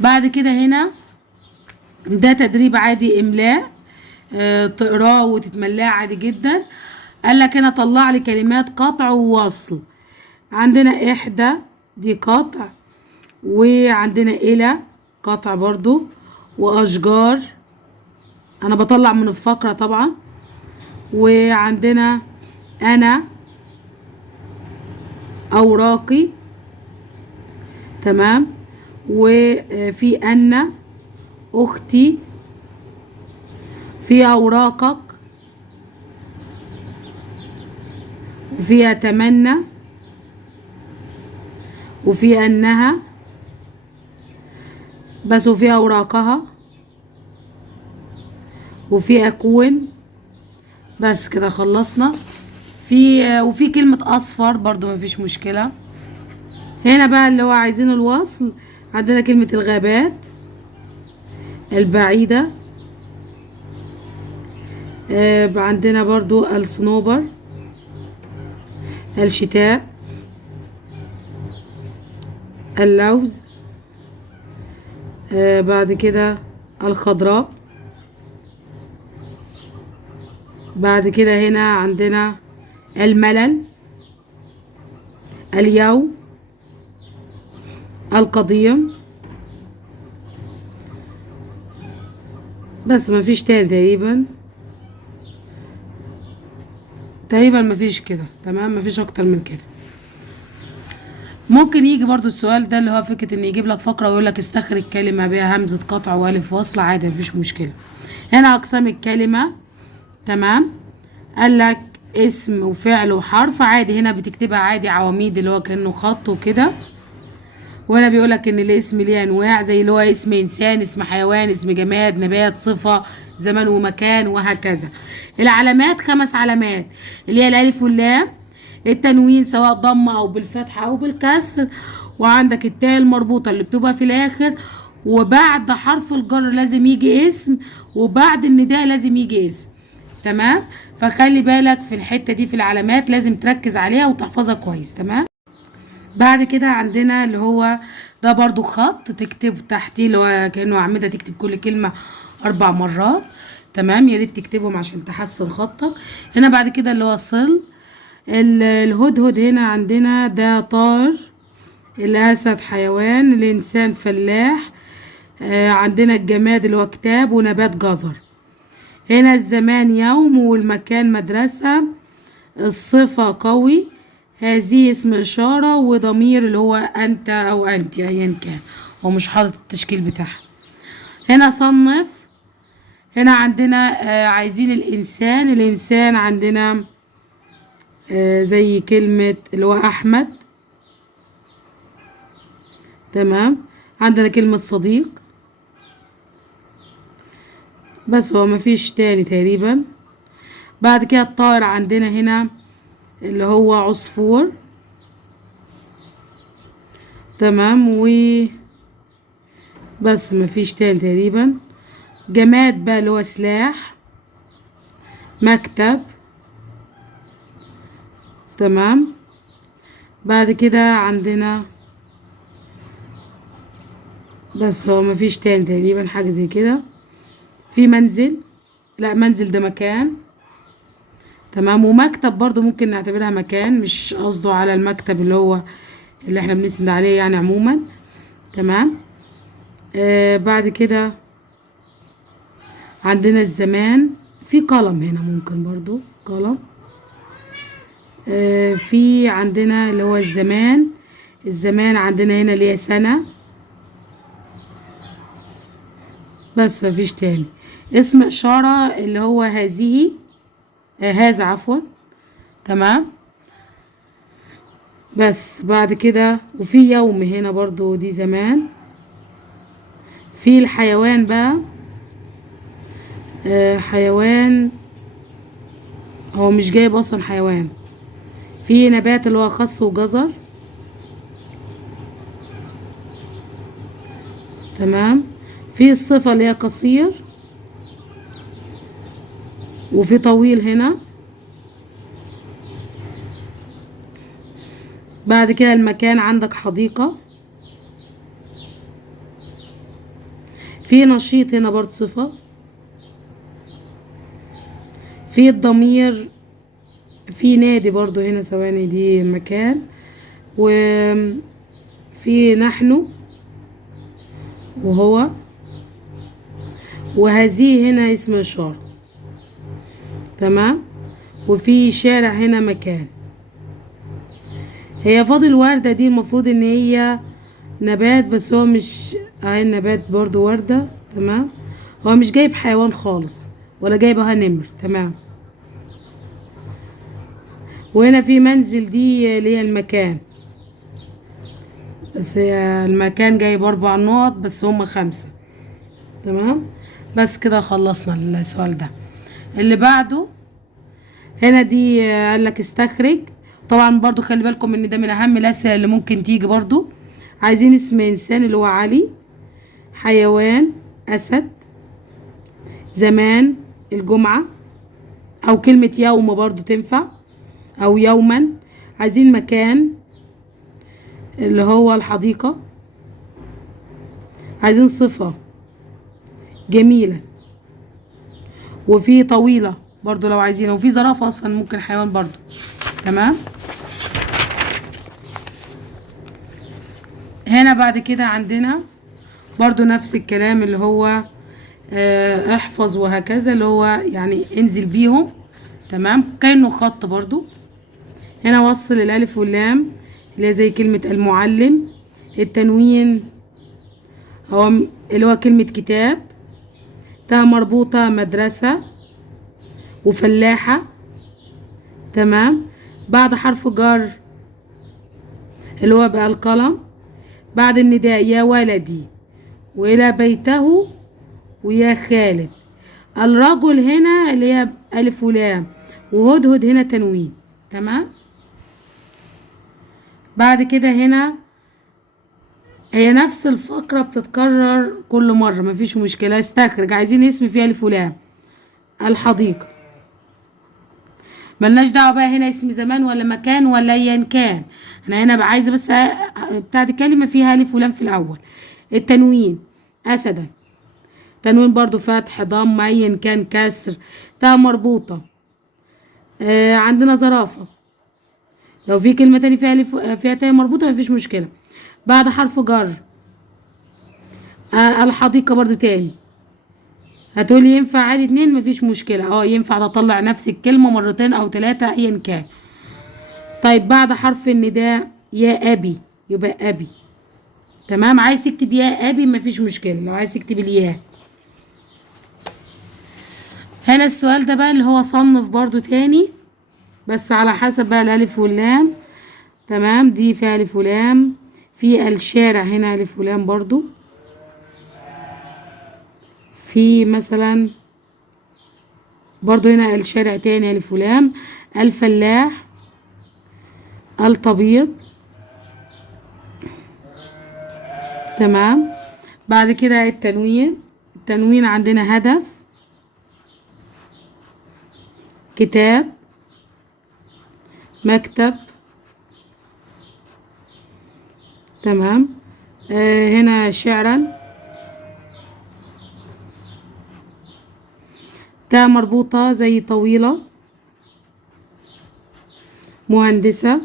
بعد كده هنا ده تدريب عادي املاء، تقراه وتتملاه عادي جدا. قال لك هنا طلع لي كلمات قطع ووصل. عندنا احدى دي قطع، وعندنا الى قطع برضو، واشجار انا بطلع من الفقرة طبعا، وعندنا انا اوراقي. تمام. وفي ان اختي، في اوراقك، وفي اتمنى، وفي انها بس، وفي اوراقها، وفي اكون. بس كده خلصنا. وفي كلمة اصفر برضو مفيش مشكلة. هنا بقى اللي هو عايزين الوصل، عندنا كلمة الغابات البعيدة. عندنا برضو الصنوبر، الشتاء، اللوز. بعد كده الخضراء. بعد كده هنا عندنا الملل، اليوم، القديم. بس مفيش تاني تقريبا مفيش كده. تمام. مفيش اكتر من كده. ممكن يجي برضو السؤال ده اللي هو فكرة ان يجيب لك فقرة ويقول لك استخرج كلمة بها همزة قطع والف وصل. عادي مفيش مشكلة. هنا اقسام الكلمة. تمام. قال لك اسم وفعل وحرف. عادي هنا بتكتبها عادي عواميد اللي هو كأنه خط وكده. وهنا بيقولك ان الاسم ليه انواع، زي اللي هو اسم انسان، اسم حيوان، اسم جماد، نبات، صفة، زمان ومكان، وهكذا. العلامات 5 علامات، اللي هي الالف واللام، التنوين سواء ضمة او بالفتحة او بالكسر، وعندك التاء المربوطة اللي بتبقى في الاخر، وبعد حرف الجر لازم يجي اسم، وبعد النداء لازم يجي اسم. تمام. فخلي بالك في الحتة دي في العلامات لازم تركز عليها وتحفظها كويس. تمام. بعد كده عندنا اللي هو ده برضو خط تكتب تحتيه اللي هو كأنه أعمدة، تكتب كل كلمة 4 مرات. تمام. يا ريت تكتبهم عشان تحسن خطك. هنا بعد كده اللي هو صل. الهدهد هنا عندنا ده طائر، الأسد حيوان، الإنسان فلاح. عندنا الجماد اللي هو كتاب، ونبات جزر. هنا الزمان يوم، والمكان مدرسة. الصفة قوي. هذه اسم إشارة، وضمير اللي هو أنت أو أنت أيا كان، هو مش حاطط التشكيل بتاعها. هنا صنف. هنا عندنا عايزين الإنسان عندنا زي كلمة اللي هو أحمد. تمام. عندنا كلمة صديق. بس هو مفيش تاني تقريبا. بعد كده الطائر عندنا هنا اللي هو عصفور. تمام. بس مفيش تاني تقريبا. جماد بقى اللي هو سلاح، مكتب. تمام. بعد كده عندنا بس هو مفيش تاني تقريبا حاجة زي كده. في منزل، لا منزل ده مكان. تمام. ومكتب برضو ممكن نعتبرها مكان، مش قصده على المكتب اللي هو اللي احنا بنسند عليه يعني عموما. تمام. بعد كده عندنا الزمان، في قلم هنا ممكن برضو قلم. في عندنا اللي هو الزمان. الزمان عندنا هنا اللي هي سنة، بس مفيش تاني. اسم إشارة اللي هو هذه، هذا عفوا. تمام. بس بعد كده وفي يوم هنا برضو دي زمان. في الحيوان بقى، حيوان هو مش جايب اصلا حيوان. في نبات اللي هو خس وجزر. تمام. في الصفة اللي هي قصير، وفي طويل هنا. بعد كده المكان عندك حديقة. في نشيط هنا برضه صفة. في الضمير، في نادي برضه هنا، ثواني دي مكان. وفي نحن وهو، وهذه هنا اسم إشارة. تمام. وفي شارع هنا مكان. هي فاضل وردة، دي المفروض ان هي نبات بس هو مش، اهي النبات برضو وردة. تمام. هو مش جايب حيوان خالص ولا جايبها نمر. تمام. وهنا في منزل، دي اللي هي المكان، بس هي المكان جايب 4 نقط بس هم 5. تمام. بس كده خلصنا السؤال ده. اللي بعده هنا دي قالك استخرج. طبعا برضو خلي بالكم ان ده من اهم الاسئله اللي ممكن تيجي برضو. عايزين اسم انسان اللي هو علي، حيوان اسد، زمان الجمعة، او كلمة يوم برضو تنفع، او يوما. عايزين مكان اللي هو الحديقة. عايزين صفة جميلة، وفي طويلة برضو لو عايزين، وفي زرافة اصلا ممكن حيوان برضو. تمام. هنا بعد كده عندنا برضو نفس الكلام اللي هو احفظ وهكذا، اللي هو يعني انزل بيهم. تمام. كأنه خط برضو. هنا وصل الالف واللام اللي هي زي كلمة المعلم. التنوين هو اللي هو كلمة كتاب. تاء مربوطة مدرسة وفلاحة. تمام. بعد حرف جر اللي هو بقى القلم. بعد النداء يا ولدي، وإلى بيته، ويا خالد. الرجل هنا اللي هي ألف ولام، وهدهد هنا تنوين. تمام. بعد كده هنا هي نفس الفقرة بتتكرر كل مرة، مفيش مشكلة. استخرج، عايزين اسم فيه ألف ولام. الحديقة. ملناش دعوة بقى هنا اسم زمان ولا مكان ولا ايا كان. انا هنا عايزة بس بتاعت الكلمة فيها ألف ولام في الأول. التنوين أسدا. تنوين برضو فتح ضم ايا كان كسر. تاء مربوطة. عندنا زرافة، لو في كلمة تاني فيها ألف فيها تاء مربوطة مفيش مشكلة. بعد حرف جر الحديقة برضو تاني. هتقولي ينفع عادي 2، مفيش مشكلة. ينفع تطلع نفس الكلمة مرتين او 3 ايا كان. طيب بعد حرف النداء يا ابي، يبقى ابي. تمام. عايز تكتب يا ابي مفيش مشكلة، لو عايز تكتب الياء. هنا السؤال ده بقى اللي هو صنف برضو تاني، بس على حسب بقى الالف واللام. تمام. دي فيها الف ولام. في الشارع هنا الف ولام برضو. في مثلا برضو هنا الشارع تاني الف ولام. الفلاح، الطبيب. تمام. بعد كده التنوين. التنوين عندنا هدف، كتاب، مكتب. تمام. هنا شعرا. تاء مربوطة زي طويلة. مهندسة،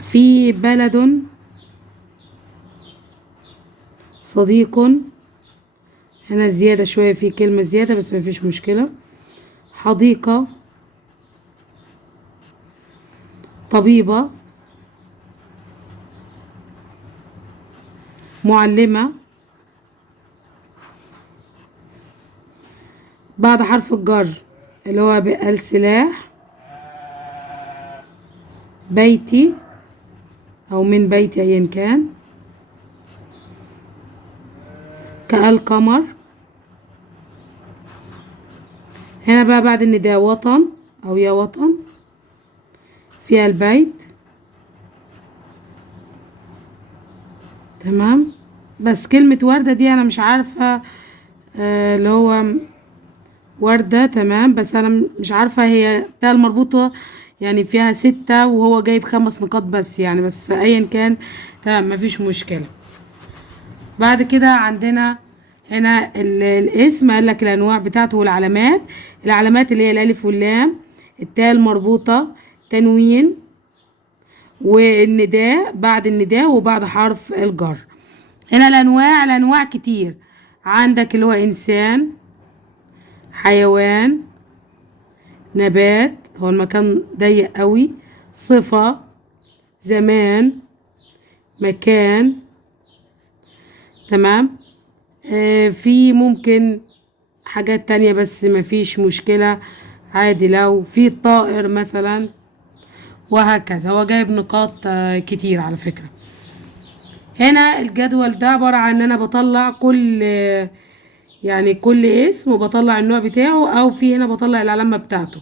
في بلد، صديق، هنا زيادة شوية في كلمة زيادة بس مفيش مشكلة، حديقة، طبيبة، معلمة. بعد حرف الجر اللي هو السلاح، بيتي أو من بيتي أيا كان، كالقمر. هنا بقى بعد النداء وطن أو يا وطن، فيها البيت. تمام. بس كلمة وردة دي أنا مش عارفة اللي هو وردة. تمام. بس أنا مش عارفة هي التاء المربوطة يعني فيها 6 وهو جايب 5 نقاط بس يعني، بس أيا كان تمام مفيش مشكلة. بعد كده عندنا هنا الاسم، قال لك الأنواع بتاعته والعلامات. العلامات اللي هي الألف واللام، التاء المربوطة، تنوين، والنداء بعد النداء وبعد حرف الجر. هنا الأنواع كتير. عندك اللي هو إنسان، حيوان، نبات، هو المكان ضيق قوي، صفة، زمان، مكان. تمام. في ممكن حاجات تانية بس مفيش مشكلة عادي لو في طائر مثلا، وهكذا. هو جايب نقاط كتير على فكرة. هنا الجدول ده عبارة عن ان انا بطلع كل يعني كل اسم وبطلع النوع بتاعه، او في هنا بطلع العلامة بتاعته.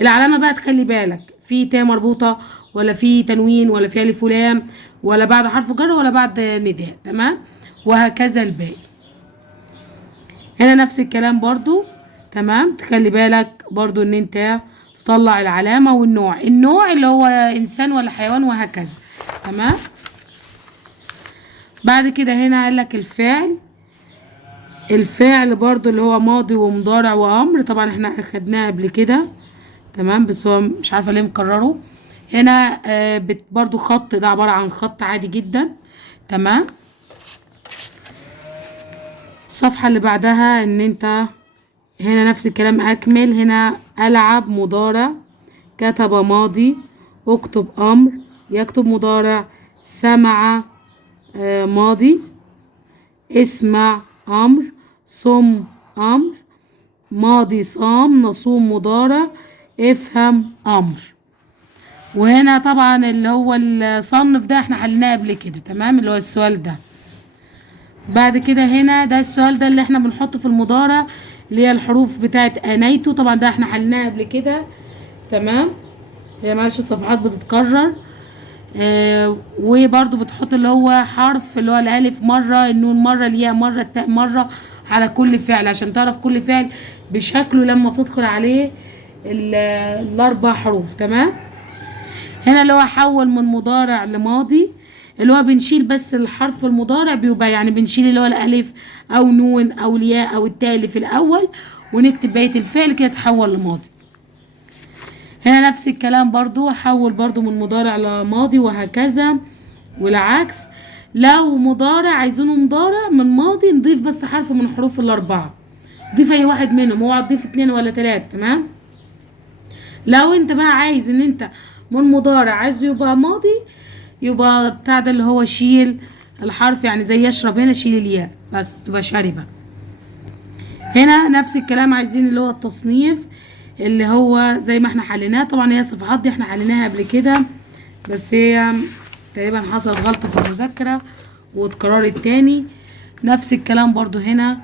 العلامة بقى تخلي بالك في تاء مربوطة ولا في تنوين ولا في الف ولام ولا بعد حرف جر ولا بعد نداء. تمام. وهكذا الباقي. هنا نفس الكلام برضو. تمام. تخلي بالك برضو ان انت تطلع العلامة والنوع، النوع اللي هو انسان ولا حيوان وهكذا. تمام. بعد كده هنا قال لك الفعل برضو اللي هو ماضي ومضارع وامر، طبعا احنا اخدناه قبل كده. تمام. بس هو مش عارفه ليه مكرره هنا. برضو خط ده عباره عن خط عادي جدا. تمام. الصفحه اللي بعدها ان انت هنا نفس الكلام اكمل. هنا العب مضارع، كتب ماضي، اكتب امر، يكتب مضارع، سمع ماضي، اسمع امر، صم امر، ماضي صام، نصوم مضارع، افهم امر. وهنا طبعا اللي هو الصنف ده احنا حلناه قبل كده. تمام. اللي هو السؤال ده. بعد كده هنا ده السؤال ده اللي احنا بنحطه في المضارع، اللي هي الحروف بتاعت انيته. طبعا ده احنا حلناه قبل كده. تمام. هي معلش الصفحات بتتكرر. وبرضو بتحط اللي هو حرف اللي هو الالف مرة، النون مرة، الياء مرة، التاء مرة على كل فعل عشان تعرف كل فعل بشكله لما بتدخل عليه الاربع حروف. تمام. هنا اللي هو حول من مضارع لماضي، اللي هو بنشيل بس الحرف المضارع بيبقى يعني بنشيل اللي هو الالف او نون او الياء او التاء اللي في الاول ونكتب بقية الفعل كده تحول لماضي. هنا نفس الكلام برضو، حول برضو من مضارع لماضي وهكذا والعكس. لو مضارع عايزينه مضارع من ماضي نضيف بس حرف من الحروف الاربعة، ضيف اي واحد منهم، اوعى تضيف 2 ولا 3. تمام. لو انت بقى عايز ان انت من مضارع عايزه يبقى ماضي، يبقى بتاع ده اللي هو شيل الحرف، يعني زي يشرب هنا شيل الياء بس تبقى شاربة. هنا نفس الكلام عايزين اللي هو التصنيف اللي هو زي ما احنا حليناه. طبعا هي الصفحات دي احنا حليناها قبل كده بس هي تقريبا حصلت غلطة في المذاكرة واتكررت تاني. نفس الكلام برضو هنا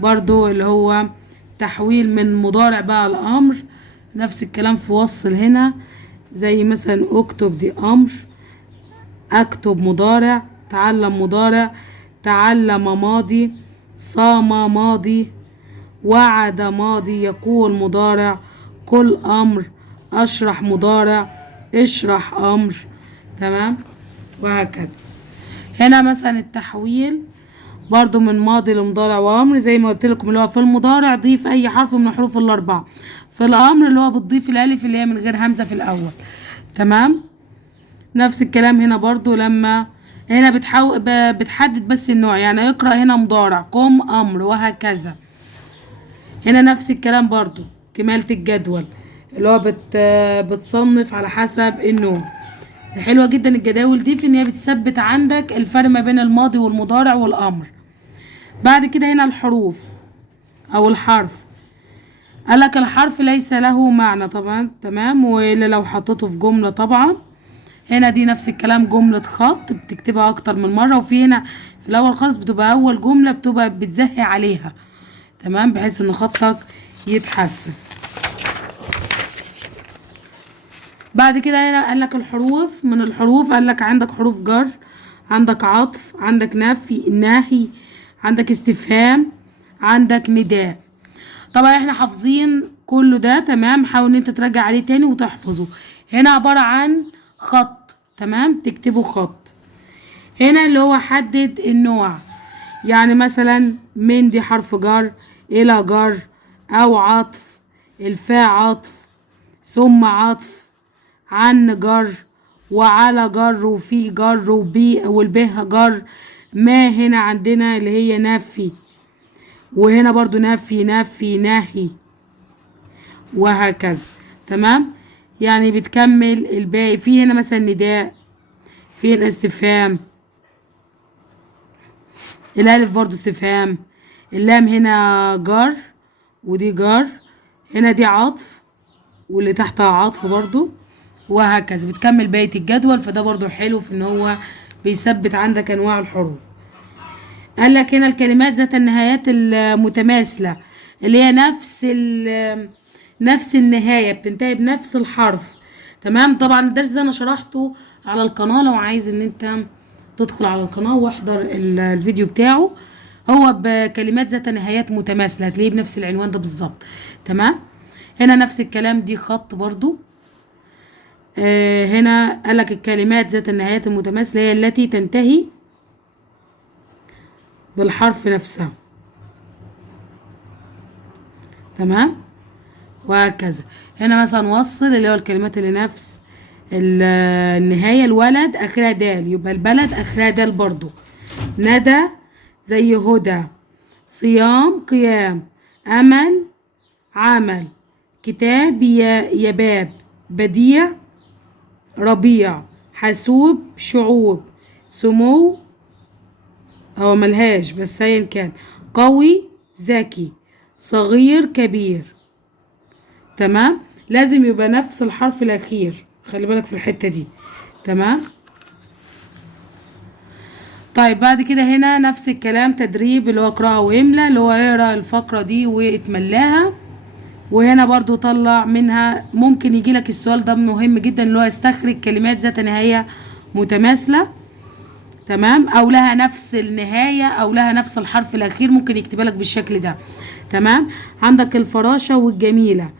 برضو اللي هو تحويل من مضارع بقى الامر. نفس الكلام في وصل هنا زي مثلا اكتب دي امر، اكتب مضارع، تعلم مضارع، تعلم ماضي، صام ماضي، وعد ماضي، يقول مضارع، قل امر، اشرح مضارع، اشرح امر. تمام. وهكذا. هنا مثلا التحويل برضو من ماضي لمضارع وامر زي ما قلت لكم، اللي هو في المضارع ضيف اي حرف من الحروف الاربعه، في الامر اللي هو بتضيف الالف اللي هي من غير همزه في الاول. تمام. نفس الكلام هنا برضو، لما هنا بتحدد بس النوع، يعني اقرأ هنا مضارع، قم امر، وهكذا. هنا نفس الكلام برضو، كمالة الجدول اللي هو بتصنف على حسب النوع. حلوة جدا الجداول دي في ان هي بتثبت عندك الفرق ما بين الماضي والمضارع والامر. بعد كده هنا الحروف او الحرف، قالك الحرف ليس له معنى طبعا، تمام، والا لو حطيته في جملة طبعا. هنا دي نفس الكلام، جملة خط بتكتبها اكتر من مرة، وفي هنا في الاول خالص بتبقى اول جملة بتبقى بتزهي عليها، تمام، بحيث ان خطك يتحسن. بعد كده هنا قالك الحروف، من الحروف قالك عندك حروف جر، عندك عطف، عندك نفي، نهي، عندك استفهام، عندك نداء. طبعا احنا حافظين كله ده، تمام، حاول ان انت تراجع عليه تاني وتحفظه. هنا عبارة عن خط، تمام، تكتبه خط. هنا اللي هو حدد النوع، يعني مثلا من دي حرف جر، الى جر، او عطف، الفاء عطف، ثم عطف، عن جر، وعلى جر، وفي جر، وبي والبه جر. ما هنا عندنا اللي هي نفي، وهنا برضو نفي، نهي، وهكذا. تمام، يعني بتكمل الباقي. في هنا مثلا نداء، في هنا استفهام، الالف برضو استفهام، اللام هنا جر ودي جر، هنا دي عطف واللي تحتها عطف برضو، وهكذا بتكمل بقية الجدول. فده برضو حلو في ان هو بيثبت عندك انواع الحروف. قال لك هنا الكلمات ذات النهايات المتماثلة، اللي هي نفس النهاية، بتنتهي بنفس الحرف. تمام. طبعا الدرس ده انا شرحته على القناة، لو عايز ان انت تدخل على القناة واحضر الفيديو بتاعه، هو بكلمات ذات نهايات متماثلة، هتلاقيه بنفس العنوان ده بالظبط. تمام. هنا نفس الكلام، دي خط برضو. هنا قالك الكلمات ذات النهايات المتماثلة هي التي تنتهي بالحرف نفسها. تمام، وهكذا. هنا مثلا وصل، اللي هو الكلمات اللي نفس النهاية. الولد اخرها دال، يبقى البلد اخرها دال برضو. ندى زي هدى، صيام قيام، امل عمل، كتاب يباب، بديع ربيع، حاسوب شعوب، سمو هو ملهاش بس ايا كان، قوي ذكي، صغير كبير. تمام، لازم يبقى نفس الحرف الاخير، خلي بالك في الحتة دي. تمام. طيب بعد كده هنا نفس الكلام، تدريب اللي هو اقرأ واملى، اللي هو اقرأ الفقرة دي واتملاها. وهنا برضو طلع منها، ممكن يجيلك السؤال ده مهم جدا، اللي هو استخرج كلمات ذات نهاية متماثلة، تمام، او لها نفس النهاية او لها نفس الحرف الاخير، ممكن يكتبها لك بالشكل ده. تمام. عندك الفراشة والجميلة،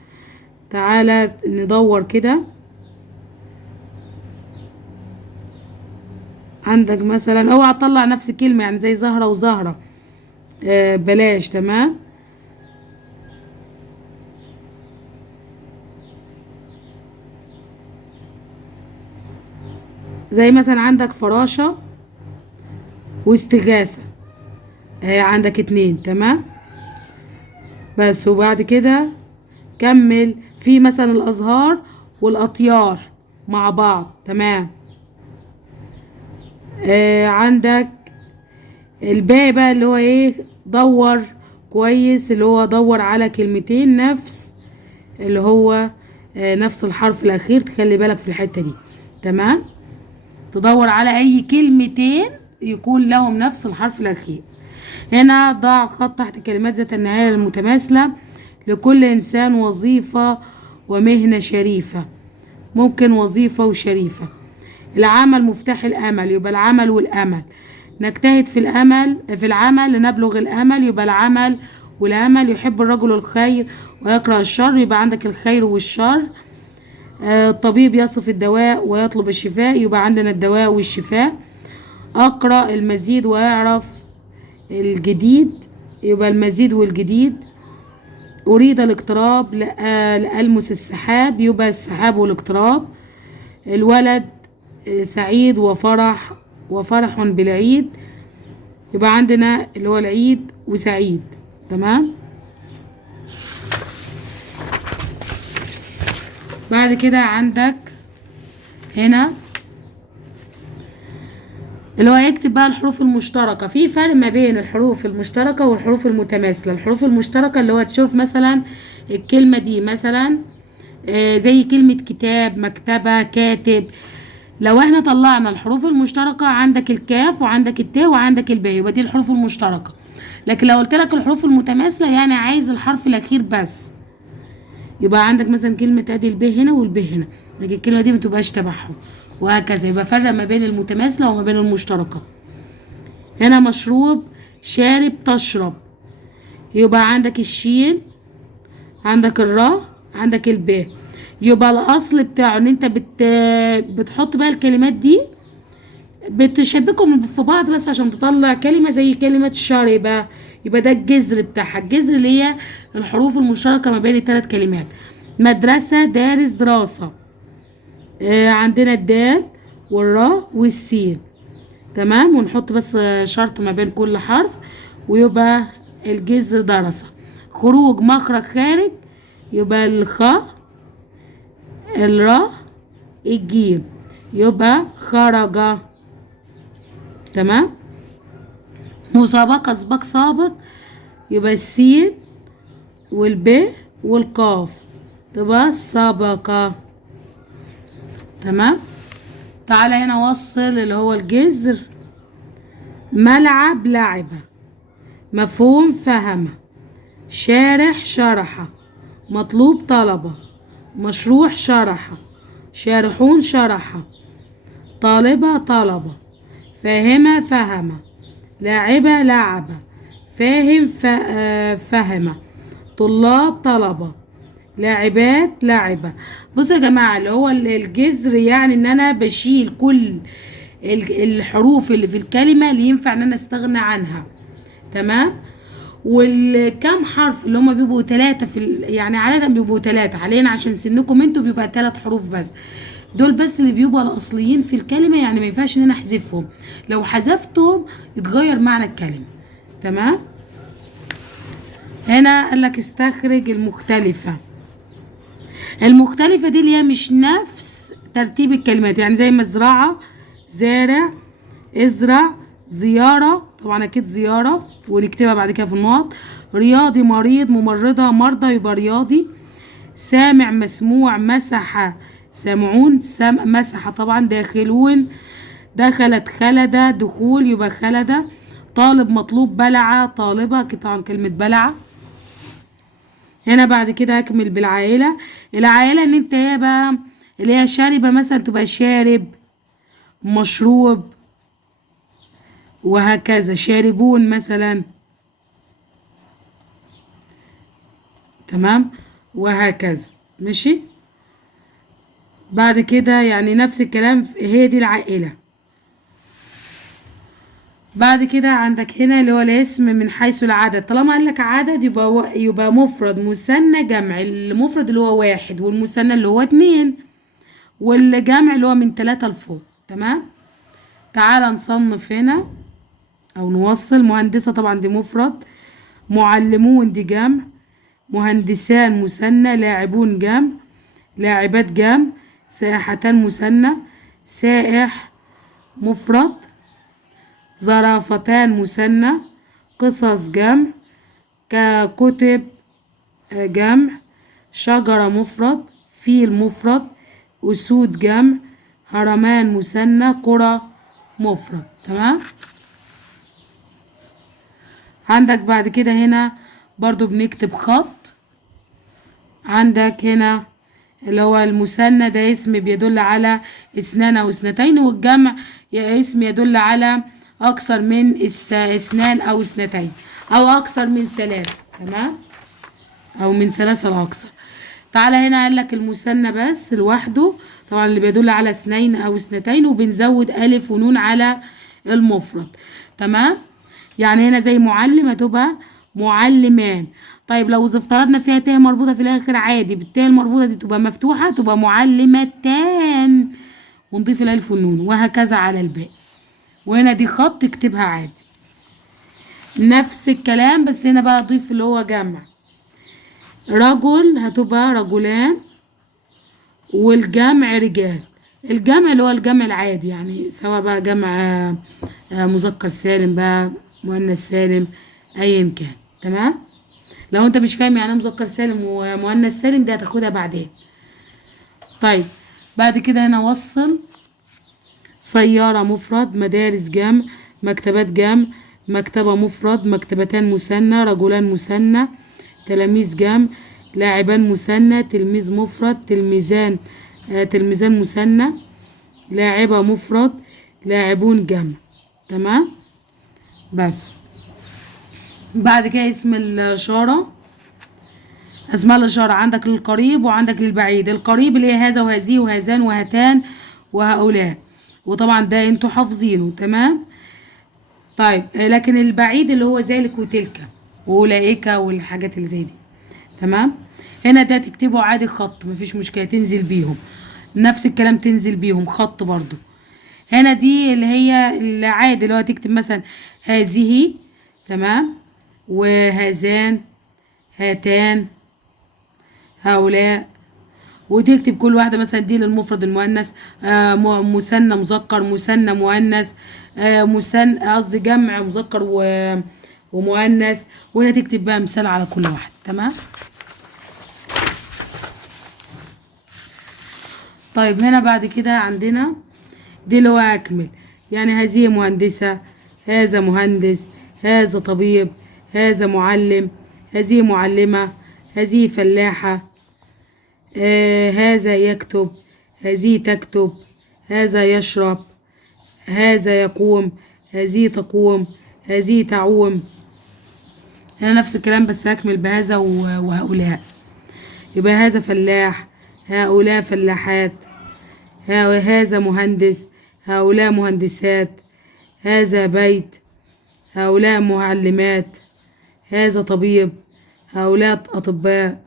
تعالى ندور كده. عندك مثلا اوعى تطلع نفس الكلمة، يعني زي زهرة وزهرة، بلاش. تمام. زي مثلا عندك فراشة واستغاثة، عندك اتنين. تمام. بس وبعد كده كمل في مثلا الازهار والاطيار مع بعض. تمام. عندك الباقي بقى اللي هو ايه، دور كويس، اللي هو دور على كلمتين نفس اللي هو نفس الحرف الاخير، تخلي بالك في الحتة دي. تمام، تدور على اي كلمتين يكون لهم نفس الحرف الاخير. هنا ضع خط تحت كلمات ذات النهاية المتماثلة. لكل انسان وظيفة ومهنة شريفة، ممكن وظيفة وشريفة. العمل مفتاح الامل، يبقى العمل والامل. نجتهد في العمل لنبلغ الامل، يبقى العمل والامل. يحب الرجل الخير ويكره الشر، يبقى عندك الخير والشر. الطبيب يصف الدواء ويطلب الشفاء، يبقى عندنا الدواء والشفاء. اقرأ المزيد ويعرف الجديد يبقى المزيد والجديد. أريد الاقتراب، لألمس السحاب يبقى السحاب والاقتراب. الولد سعيد وفرح بالعيد، يبقى عندنا اللي هو العيد وسعيد. تمام. بعد كده عندك هنا اللي هو يكتب بقى الحروف المشتركة. في فرق ما بين الحروف المشتركة والحروف المتماثلة. الحروف المشتركة اللي هو تشوف مثلا الكلمة دي مثلا زي كلمة كتاب، مكتبة، كاتب. لو احنا طلعنا الحروف المشتركة، عندك الكاف وعندك التاء وعندك الباء، يبقى دي الحروف المشتركة. لكن لو قلت لك الحروف المتماثلة يعني عايز الحرف الأخير بس، يبقى عندك مثلا كلمة ادي الب هنا والب هنا، لكن الكلمة دي متبقاش تبعهم، وهكذا. يبقى فرق ما بين المتماثلة وما بين المشتركة. هنا مشروب، شارب، تشرب، يبقى عندك الشين، عندك الراء، عندك الباء. يبقى الاصل بتاعه ان انت بتحط بقى الكلمات دي بتشبكهم في بعض بس عشان تطلع كلمة زي كلمة شاربة. يبقى ده الجذر بتاعها، الجذر اللي هي الحروف المشتركة ما بين الثلاث كلمات. مدرسة، دارس، دراسة. عندنا الدال والراء والسين. تمام. ونحط بس شرط ما بين كل حرف ويبقى الجذر درسة. خروج، مخرج، خارج، يبقى الخاء، الراء، الجيم، يبقى خرج. تمام. مسابقة، سباق، سابق، يبقى السين والب والقاف، تبقى سبقة. تمام. تعالى هنا وصل اللي هو الجذر. ملعب، لعب. مفهوم، فهم. شارح، شرح. مطلوب، طلب. مشروح، شرح. شارحون، شرح. طالبة، طلب. فاهمة، فهم. لاعبة، لعب. فاهم، فهم. طلاب، طلبة. لاعبات، لعبة. بصوا يا جماعة، اللي هو الجذر يعني ان انا بشيل كل الحروف اللي في الكلمة اللي ينفع ان انا استغنى عنها. تمام. والكام حرف اللي هما بيبقوا 3 يعني عادة بيبقوا 3 علينا عشان سنكم انتوا بيبقى 3 حروف بس، دول بس اللي بيبقوا الاصليين في الكلمة، يعني ما ينفعش ان انا احذفهم. لو حذفتهم يتغير معنى الكلمة. تمام. هنا قالك استخرج المختلفة. المختلفة دي اللي هي مش نفس ترتيب الكلمات، يعني زي مزرعة، زارع، ازرع، زيارة، طبعا اكيد زيارة ونكتبها بعد كده في النقط. رياضي، مريض، ممرضة، مرضى، يبقى رياضي. سامع، مسموع، مسح، سامعون، مسح طبعا. داخلون، دخلت، خلد، دخول، يبقى خلد. طالب، مطلوب، بلع، طالبة، طبعا كلمة بلع. هنا بعد كده اكمل بالعائلة. العائلة ان انت ايه بقى اللي هي شاربة مثلا تبقى شارب، مشروب، وهكذا. شاربون مثلا. تمام. وهكذا. ماشي. بعد كده يعني نفس الكلام، هي دي العائلة. بعد كده عندك هنا اللي هو الاسم من حيث العدد. طالما قال لك عدد يبقى مفرد، مثنى، جمع. المفرد اللي هو 1 والمثنى اللي هو 2 والجمع اللي هو من 3 لفوق. تمام. تعال نصنف هنا او نوصل. مهندسة طبعا دي مفرد. معلمون دي جمع. مهندسان مثنى. لاعبون جمع. لاعبات جمع. سائحتان مثنى. سائح مفرد. زرافتان مثنى. قصص جمع. ككتب جمع. شجرة مفرد. فيل مفرد. أسود جمع. هرمان مثنى. قرى مفرد. تمام. عندك بعد كده هنا برضو بنكتب خط. عندك هنا اللي هو المثنى ده اسم بيدل على 2 أو 2، والجمع اسم يدل على أكثر من 2 أو 2 أو أكثر من 3. تمام. أو من 3 لأكثر. تعالى هنا قالك المثنى بس لوحده، طبعا اللي بيدل على 2 أو 2، وبنزود ألف ونون على المفرد. تمام. يعني هنا زي معلم هتبقى معلمان. طيب لو افترضنا فيها تاء مربوطة في الآخر عادي، بالتاء المربوطة دي تبقى مفتوحة تبقى معلمتان، ونضيف الألف والنون، وهكذا على الباقي. وهنا دي خط اكتبها عادي نفس الكلام، بس هنا بقى اضيف اللي هو جمع. رجل هتبقى رجلان، والجمع رجال. الجمع اللي هو الجمع العادي، يعني سواء بقى جمع مذكر سالم بقى، مؤنث سالم، ايا كان. تمام. لو انت مش فاهم يعني ايه مذكر سالم ومؤنث سالم دي هتاخدها بعدين. طيب بعد كده هنا وصل. سيارة مفرد، مدارس جمع، مكتبات جمع، مكتبة مفرد، مكتبتان مثنى، رجلان مثنى، تلاميذ جمع، لاعبان مثنى، تلميذ مفرد، تلميذان مثنى، لاعبة مفرد، لاعبون جمع. تمام. بس بعد كده اسم الإشارة. أسماء الإشارة عندك للقريب وعندك للبعيد. القريب اللي هي هذا وهذه وهذان وهاتان وهؤلاء، وطبعا ده انتوا حافظينه. تمام. طيب لكن البعيد اللي هو ذلك وتلك واولئك والحاجات اللي زي دي. تمام. هنا ده تكتبه عادي خط، مفيش مشكلة، تنزل بيهم نفس الكلام، تنزل بيهم خط برضو. هنا دي اللي هي العادي اللي هو تكتب مثلا هذه. تمام. وهذان، هاتان، هؤلاء، وتكتب كل واحدة مثلا دي للمفرد المؤنث، مثنى مذكر، مثنى مؤنث، مثنى قصدي جمع مذكر ومؤنث. وهنا تكتب بقى مثال على كل واحد. تمام. طيب هنا بعد كده عندنا دي اللي هو أكمل. يعني هذه مهندسة، هذا مهندس، هذا طبيب، هذا معلم، هذه معلمة، هذه فلاحة، هذا يكتب، هذه تكتب، هذا يشرب، هذا يقوم، هذه تقوم، هذه تعوم. هنا نفس الكلام بس هكمل بهذا وهؤلاء. يبقى هذا فلاح، هؤلاء فلاحات، هذا مهندس، هؤلاء مهندسات، هذا بيت، هؤلاء معلمات، هذا طبيب، هؤلاء أطباء،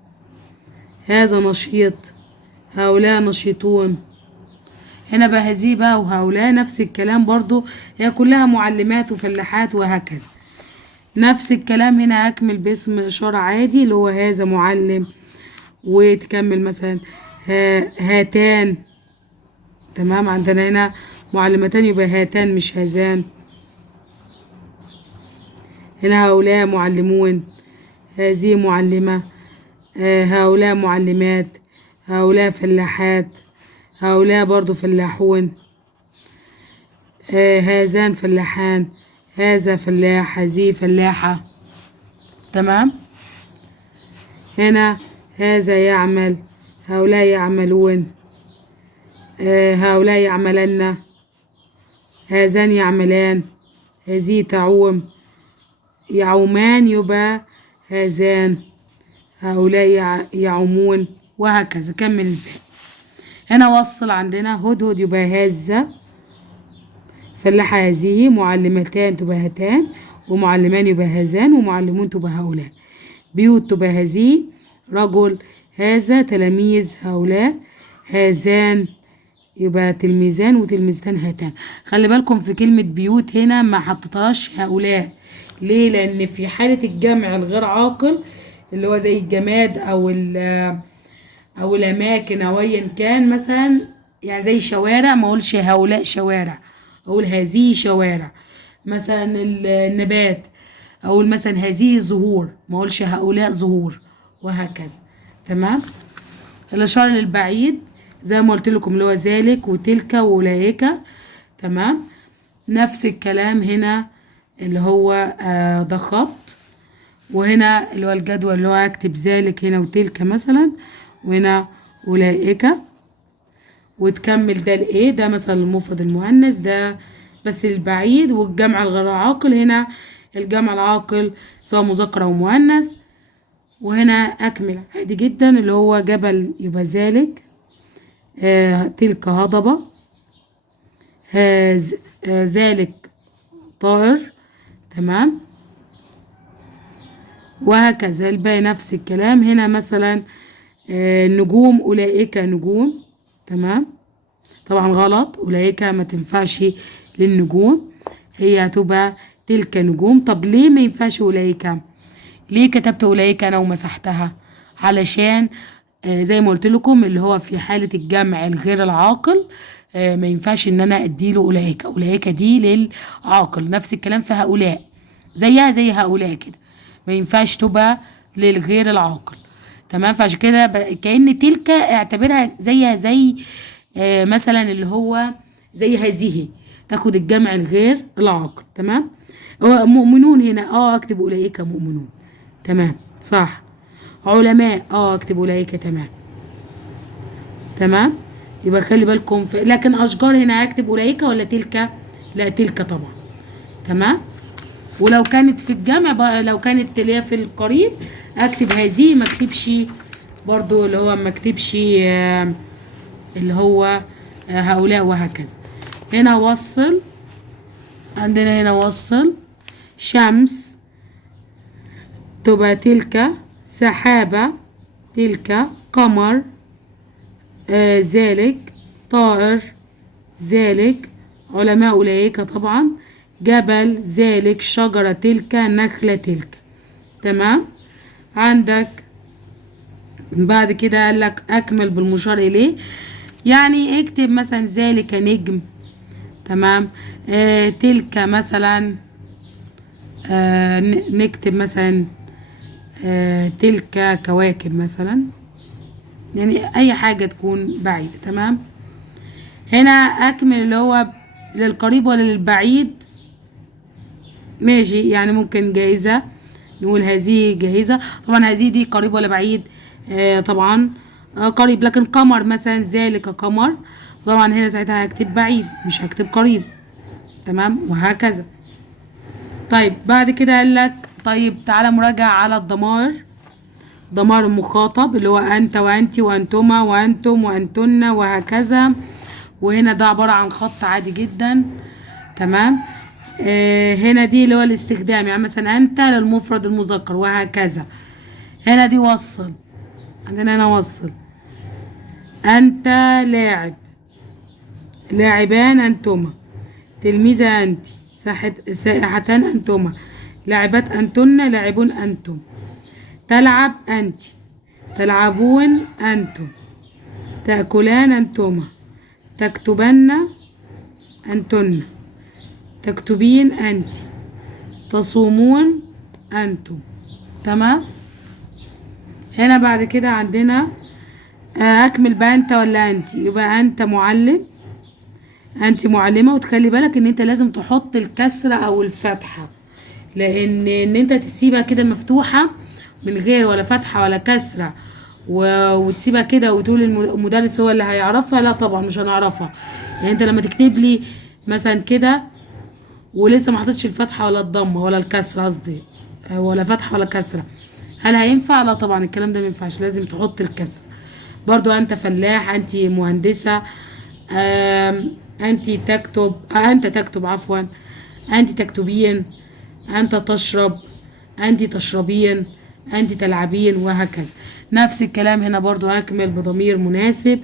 هذا نشيط، هؤلاء نشيطون. هنا بقى هذه بقى وهؤلاء نفس الكلام برضو، هي كلها معلمات وفلاحات وهكذا. نفس الكلام هنا هكمل باسم إشارة عادي اللي هو هذا معلم، وتكمل مثلا هاتان. تمام. عندنا هنا معلمتان يبقى هاتان مش هذان. هنا هؤلاء معلمون، هذه معلمة، هؤلاء معلمات، هؤلاء فلاحات، هؤلاء برضو فلاحون، هذان فلاحان، هذا فلاح، هذه فلاحة. تمام. هنا هذا يعمل، هؤلاء يعملون، هؤلاء يعملن، هذان يعملان، هذه تعوم، يعومان يبقى هذان، هؤلاء يعومون، وهكذا. كمل الباقي. هنا وصل عندنا هدهد يبقى هذا، فلاحة هذه، معلمتان تبقى هاتان، ومعلمان يبقى هذان، ومعلمون تبقى هؤلاء، بيوت تبقى هذه، رجل هذا، تلاميذ هؤلاء، هذان يبقى تلميذان، وتلميذتان هاتان. خلي بالكم في كلمة بيوت هنا ما حطيتهاش هؤلاء. ليه؟ لأن في حالة الجمع الغير عاقل اللي هو زي الجماد أو الأماكن أو أيا كان، مثلا يعني زي شوارع ما أقولش هؤلاء شوارع، أقول هذه شوارع. مثلا النبات أقول مثلا هذه زهور، ما أقولش هؤلاء زهور، وهكذا. تمام. الإشارة للبعيد زي ما قلت لكم اللي هو ذلك وتلك وأولئك. تمام. نفس الكلام هنا اللي هو ده خط، وهنا اللي هو الجدول اللي هو اكتب ذلك هنا وتلك مثلا، وهنا أولئك، وتكمل ده الايه ده مثلا المفرد المؤنث ده بس البعيد. والجمع الغير عاقل هنا الجمع العاقل سواء مذكر او مؤنث. وهنا اكمل عادي جدا اللي هو جبل يبقى ذلك، تلك هضبة، ذلك طائر، تمام. وهكذا الباقي نفس الكلام. هنا مثلا نجوم، أولئك نجوم. تمام. طبعا غلط، أولئك ما تنفعش للنجوم، هي هتبقى تلك نجوم. طب ليه ما ينفعش أولئك؟ ليه كتبت أولئك أنا ومسحتها؟ علشان زي ما قلت لكم اللي هو في حالة الجمع الغير العاقل ما ينفعش ان انا اديله أولئك. أولئك دي للعاقل. نفس الكلام في هؤلاء، زيها زي هؤلاء كده، ما ينفعش تبقى للغير العاقل. تمام. فعشان كده كأن تلك اعتبرها زيها زي مثلا اللي هو زي هذه، تاخد الجمع الغير العاقل. تمام. مؤمنون هنا اكتب أولئك مؤمنون. تمام صح. علماء اكتب أولئك. تمام. تمام. يبقى خلي بالكم لكن اشجار هنا اكتب أولئك ولا تلك؟ لا تلك طبعا. تمام. ولو كانت في الجمع لو كانت اللي هي في القريب اكتب هذه، ما اكتبش برضو اللي هو ما اكتبش اللي هو هؤلاء. وهكذا. هنا وصل، عندنا هنا وصل شمس تبقى تلك، سحابة تلك، قمر ذلك، طائر ذلك، علماء أولئك طبعا، جبل ذلك، شجرة تلك، نخلة تلك. تمام. عندك بعد كده قال لك أكمل بالمشار إليه، يعني اكتب مثلا ذلك نجم. تمام. تلك مثلا نكتب مثلا تلك كواكب مثلا، يعني أي حاجة تكون بعيدة. تمام. هنا أكمل اللي هو للقريب ولا للبعيد؟ ماشي، يعني ممكن جاهزة، نقول هذه جاهزة. طبعا هذه دي قريب ولا بعيد؟ طبعا قريب. لكن قمر مثلا ذلك قمر، طبعا هنا ساعتها هكتب بعيد مش هكتب قريب. تمام. وهكذا. طيب بعد كده قال لك طيب تعالى مراجعة على الضمائر. ضمائر المخاطب اللي هو أنت وأنتي وأنتما وأنتم وأنتن وهكذا. وهنا ده عبارة عن خط عادي جدا. تمام. هنا دي اللي هو الاستخدام، يعني مثلا أنت للمفرد المذكر وهكذا. هنا دي وصل، عندنا هنا وصل أنت لاعب، لاعبان أنتما، تلميذة أنت، سائحتان أنتما، لاعبات أنتن، لاعبون أنتم، تلعب أنت، تلعبون أنتم، تأكلان أنتما، تكتبن أنتن، تكتبين أنت، تصومون أنتم. تمام. هنا بعد كده عندنا أكمل بقى أنت ولا أنت. يبقى أنت معلم، أنت معلمة. وتخلي بالك إن أنت لازم تحط الكسرة أو الفتحة، لأن أنت تسيبها كده مفتوحة من غير ولا فتحة ولا كسرة وتسيبها كده وتقول المدرس هو اللي هيعرفها، لا طبعا مش هنعرفها. يعني أنت لما تكتب لي مثلا كده ولسه ما حطيتش الفتحة ولا الضمة ولا الكسرة قصدي، ولا فتحة ولا كسرة، هل هينفع؟ لا طبعا الكلام ده ما ينفعش، لازم تحط الكسرة. برضو أنت فلاح، أنت مهندسة، أنت تكتب، أنت تكتب عفوا، أنت تكتبين، أنت تشرب، أنت تشربين، أنت تلعبين وهكذا. نفس الكلام هنا برضو هكمل بضمير مناسب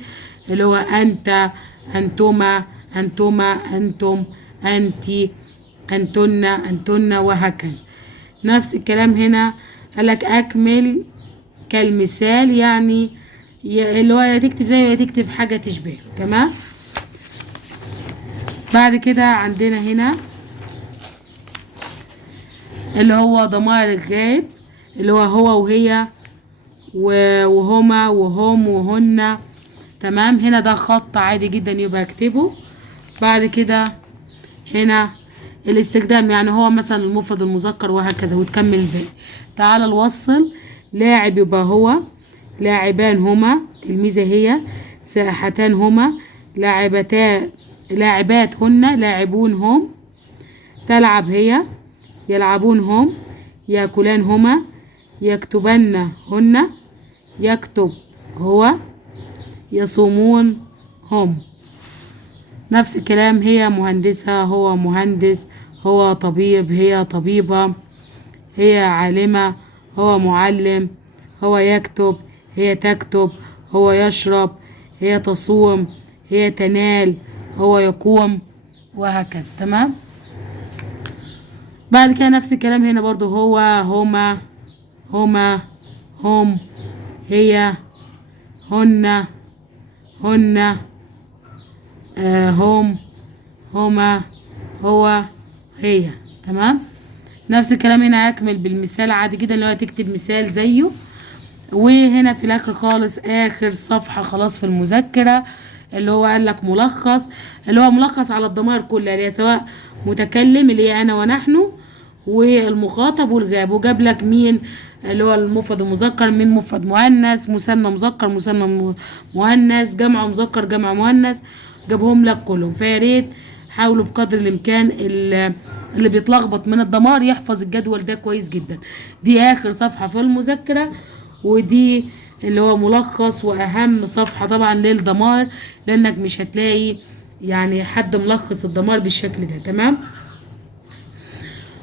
اللي هو أنت، أنتما، أنتما، أنتم، أنت، أنتن، أنتن وهكذا. نفس الكلام هنا قالك أكمل كالمثال، يعني اللي هو تكتب زيه تكتب حاجة تشبهه. تمام. بعد كده عندنا هنا اللي هو ضمائر الغائب اللي هو وهي وهما وهم وهن. تمام. هنا ده خط عادي جدا يبقى اكتبه. بعد كده هنا الاستخدام، يعني هو مثلا المفرد المذكر وهكذا، وتكمل الباقي. تعال نوصل لاعب يبقى هو، لاعبان هما، تلميذة هي، سائحتان هما، لاعبات هن، لاعبون هم، تلعب هي، يلعبون هم، يأكلان هما، يكتبن هن، يكتب هو، يصومون هم. نفس الكلام، هي مهندسة، هو مهندس، هو طبيب، هي طبيبة، هي عالمة، هو معلم، هو يكتب، هي تكتب، هو يشرب، هي تصوم، هي تنال، هو يقوم، وهكذا. تمام. بعد كده نفس الكلام هنا برضو، هو، هما، هما، هم، هي، هن، هن، هم، هما، هو، هي. تمام. نفس الكلام هنا هكمل بالمثال عادي جدا، اللي هو تكتب مثال زيه. وهنا في الاخر خالص اخر صفحة خلاص في المذكرة، اللي هو قال لك ملخص، اللي هو ملخص على الضمائر كلها، اللي هي سواء متكلم اللي هي انا ونحن، والمخاطب والغاب، وجاب لك مين اللي هو المفرد المذكر، مين مفرد مؤنث، مثنى مذكر، مثنى مؤنث، جمع مذكر، جمع مؤنث، جابهم لك كلهم. فيا ريت حاولوا بقدر الامكان اللي بيتلخبط من الضمائر يحفظ الجدول ده كويس جدا. دي اخر صفحة في المذكرة، ودي اللي هو ملخص واهم صفحة طبعا للضمائر، لانك مش هتلاقي يعني حد ملخص الضمائر بالشكل ده. تمام.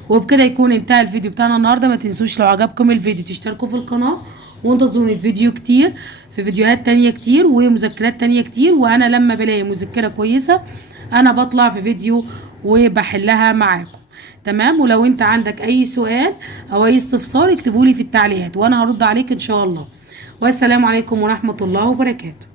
وبكده يكون انتهى الفيديو بتاعنا النهارده. ما تنسوش لو عجبكم الفيديو تشتركوا في القناة، وانتظروني الفيديو كتير في فيديوهات تانية كتير ومذكرات تانية كتير. وانا لما بلاقي مذكرة كويسة انا بطلع في فيديو وبحلها معاكم. تمام. ولو انت عندك اي سؤال او اي استفسار اكتبولي في التعليقات وانا هرد عليك ان شاء الله. والسلام عليكم ورحمة الله وبركاته.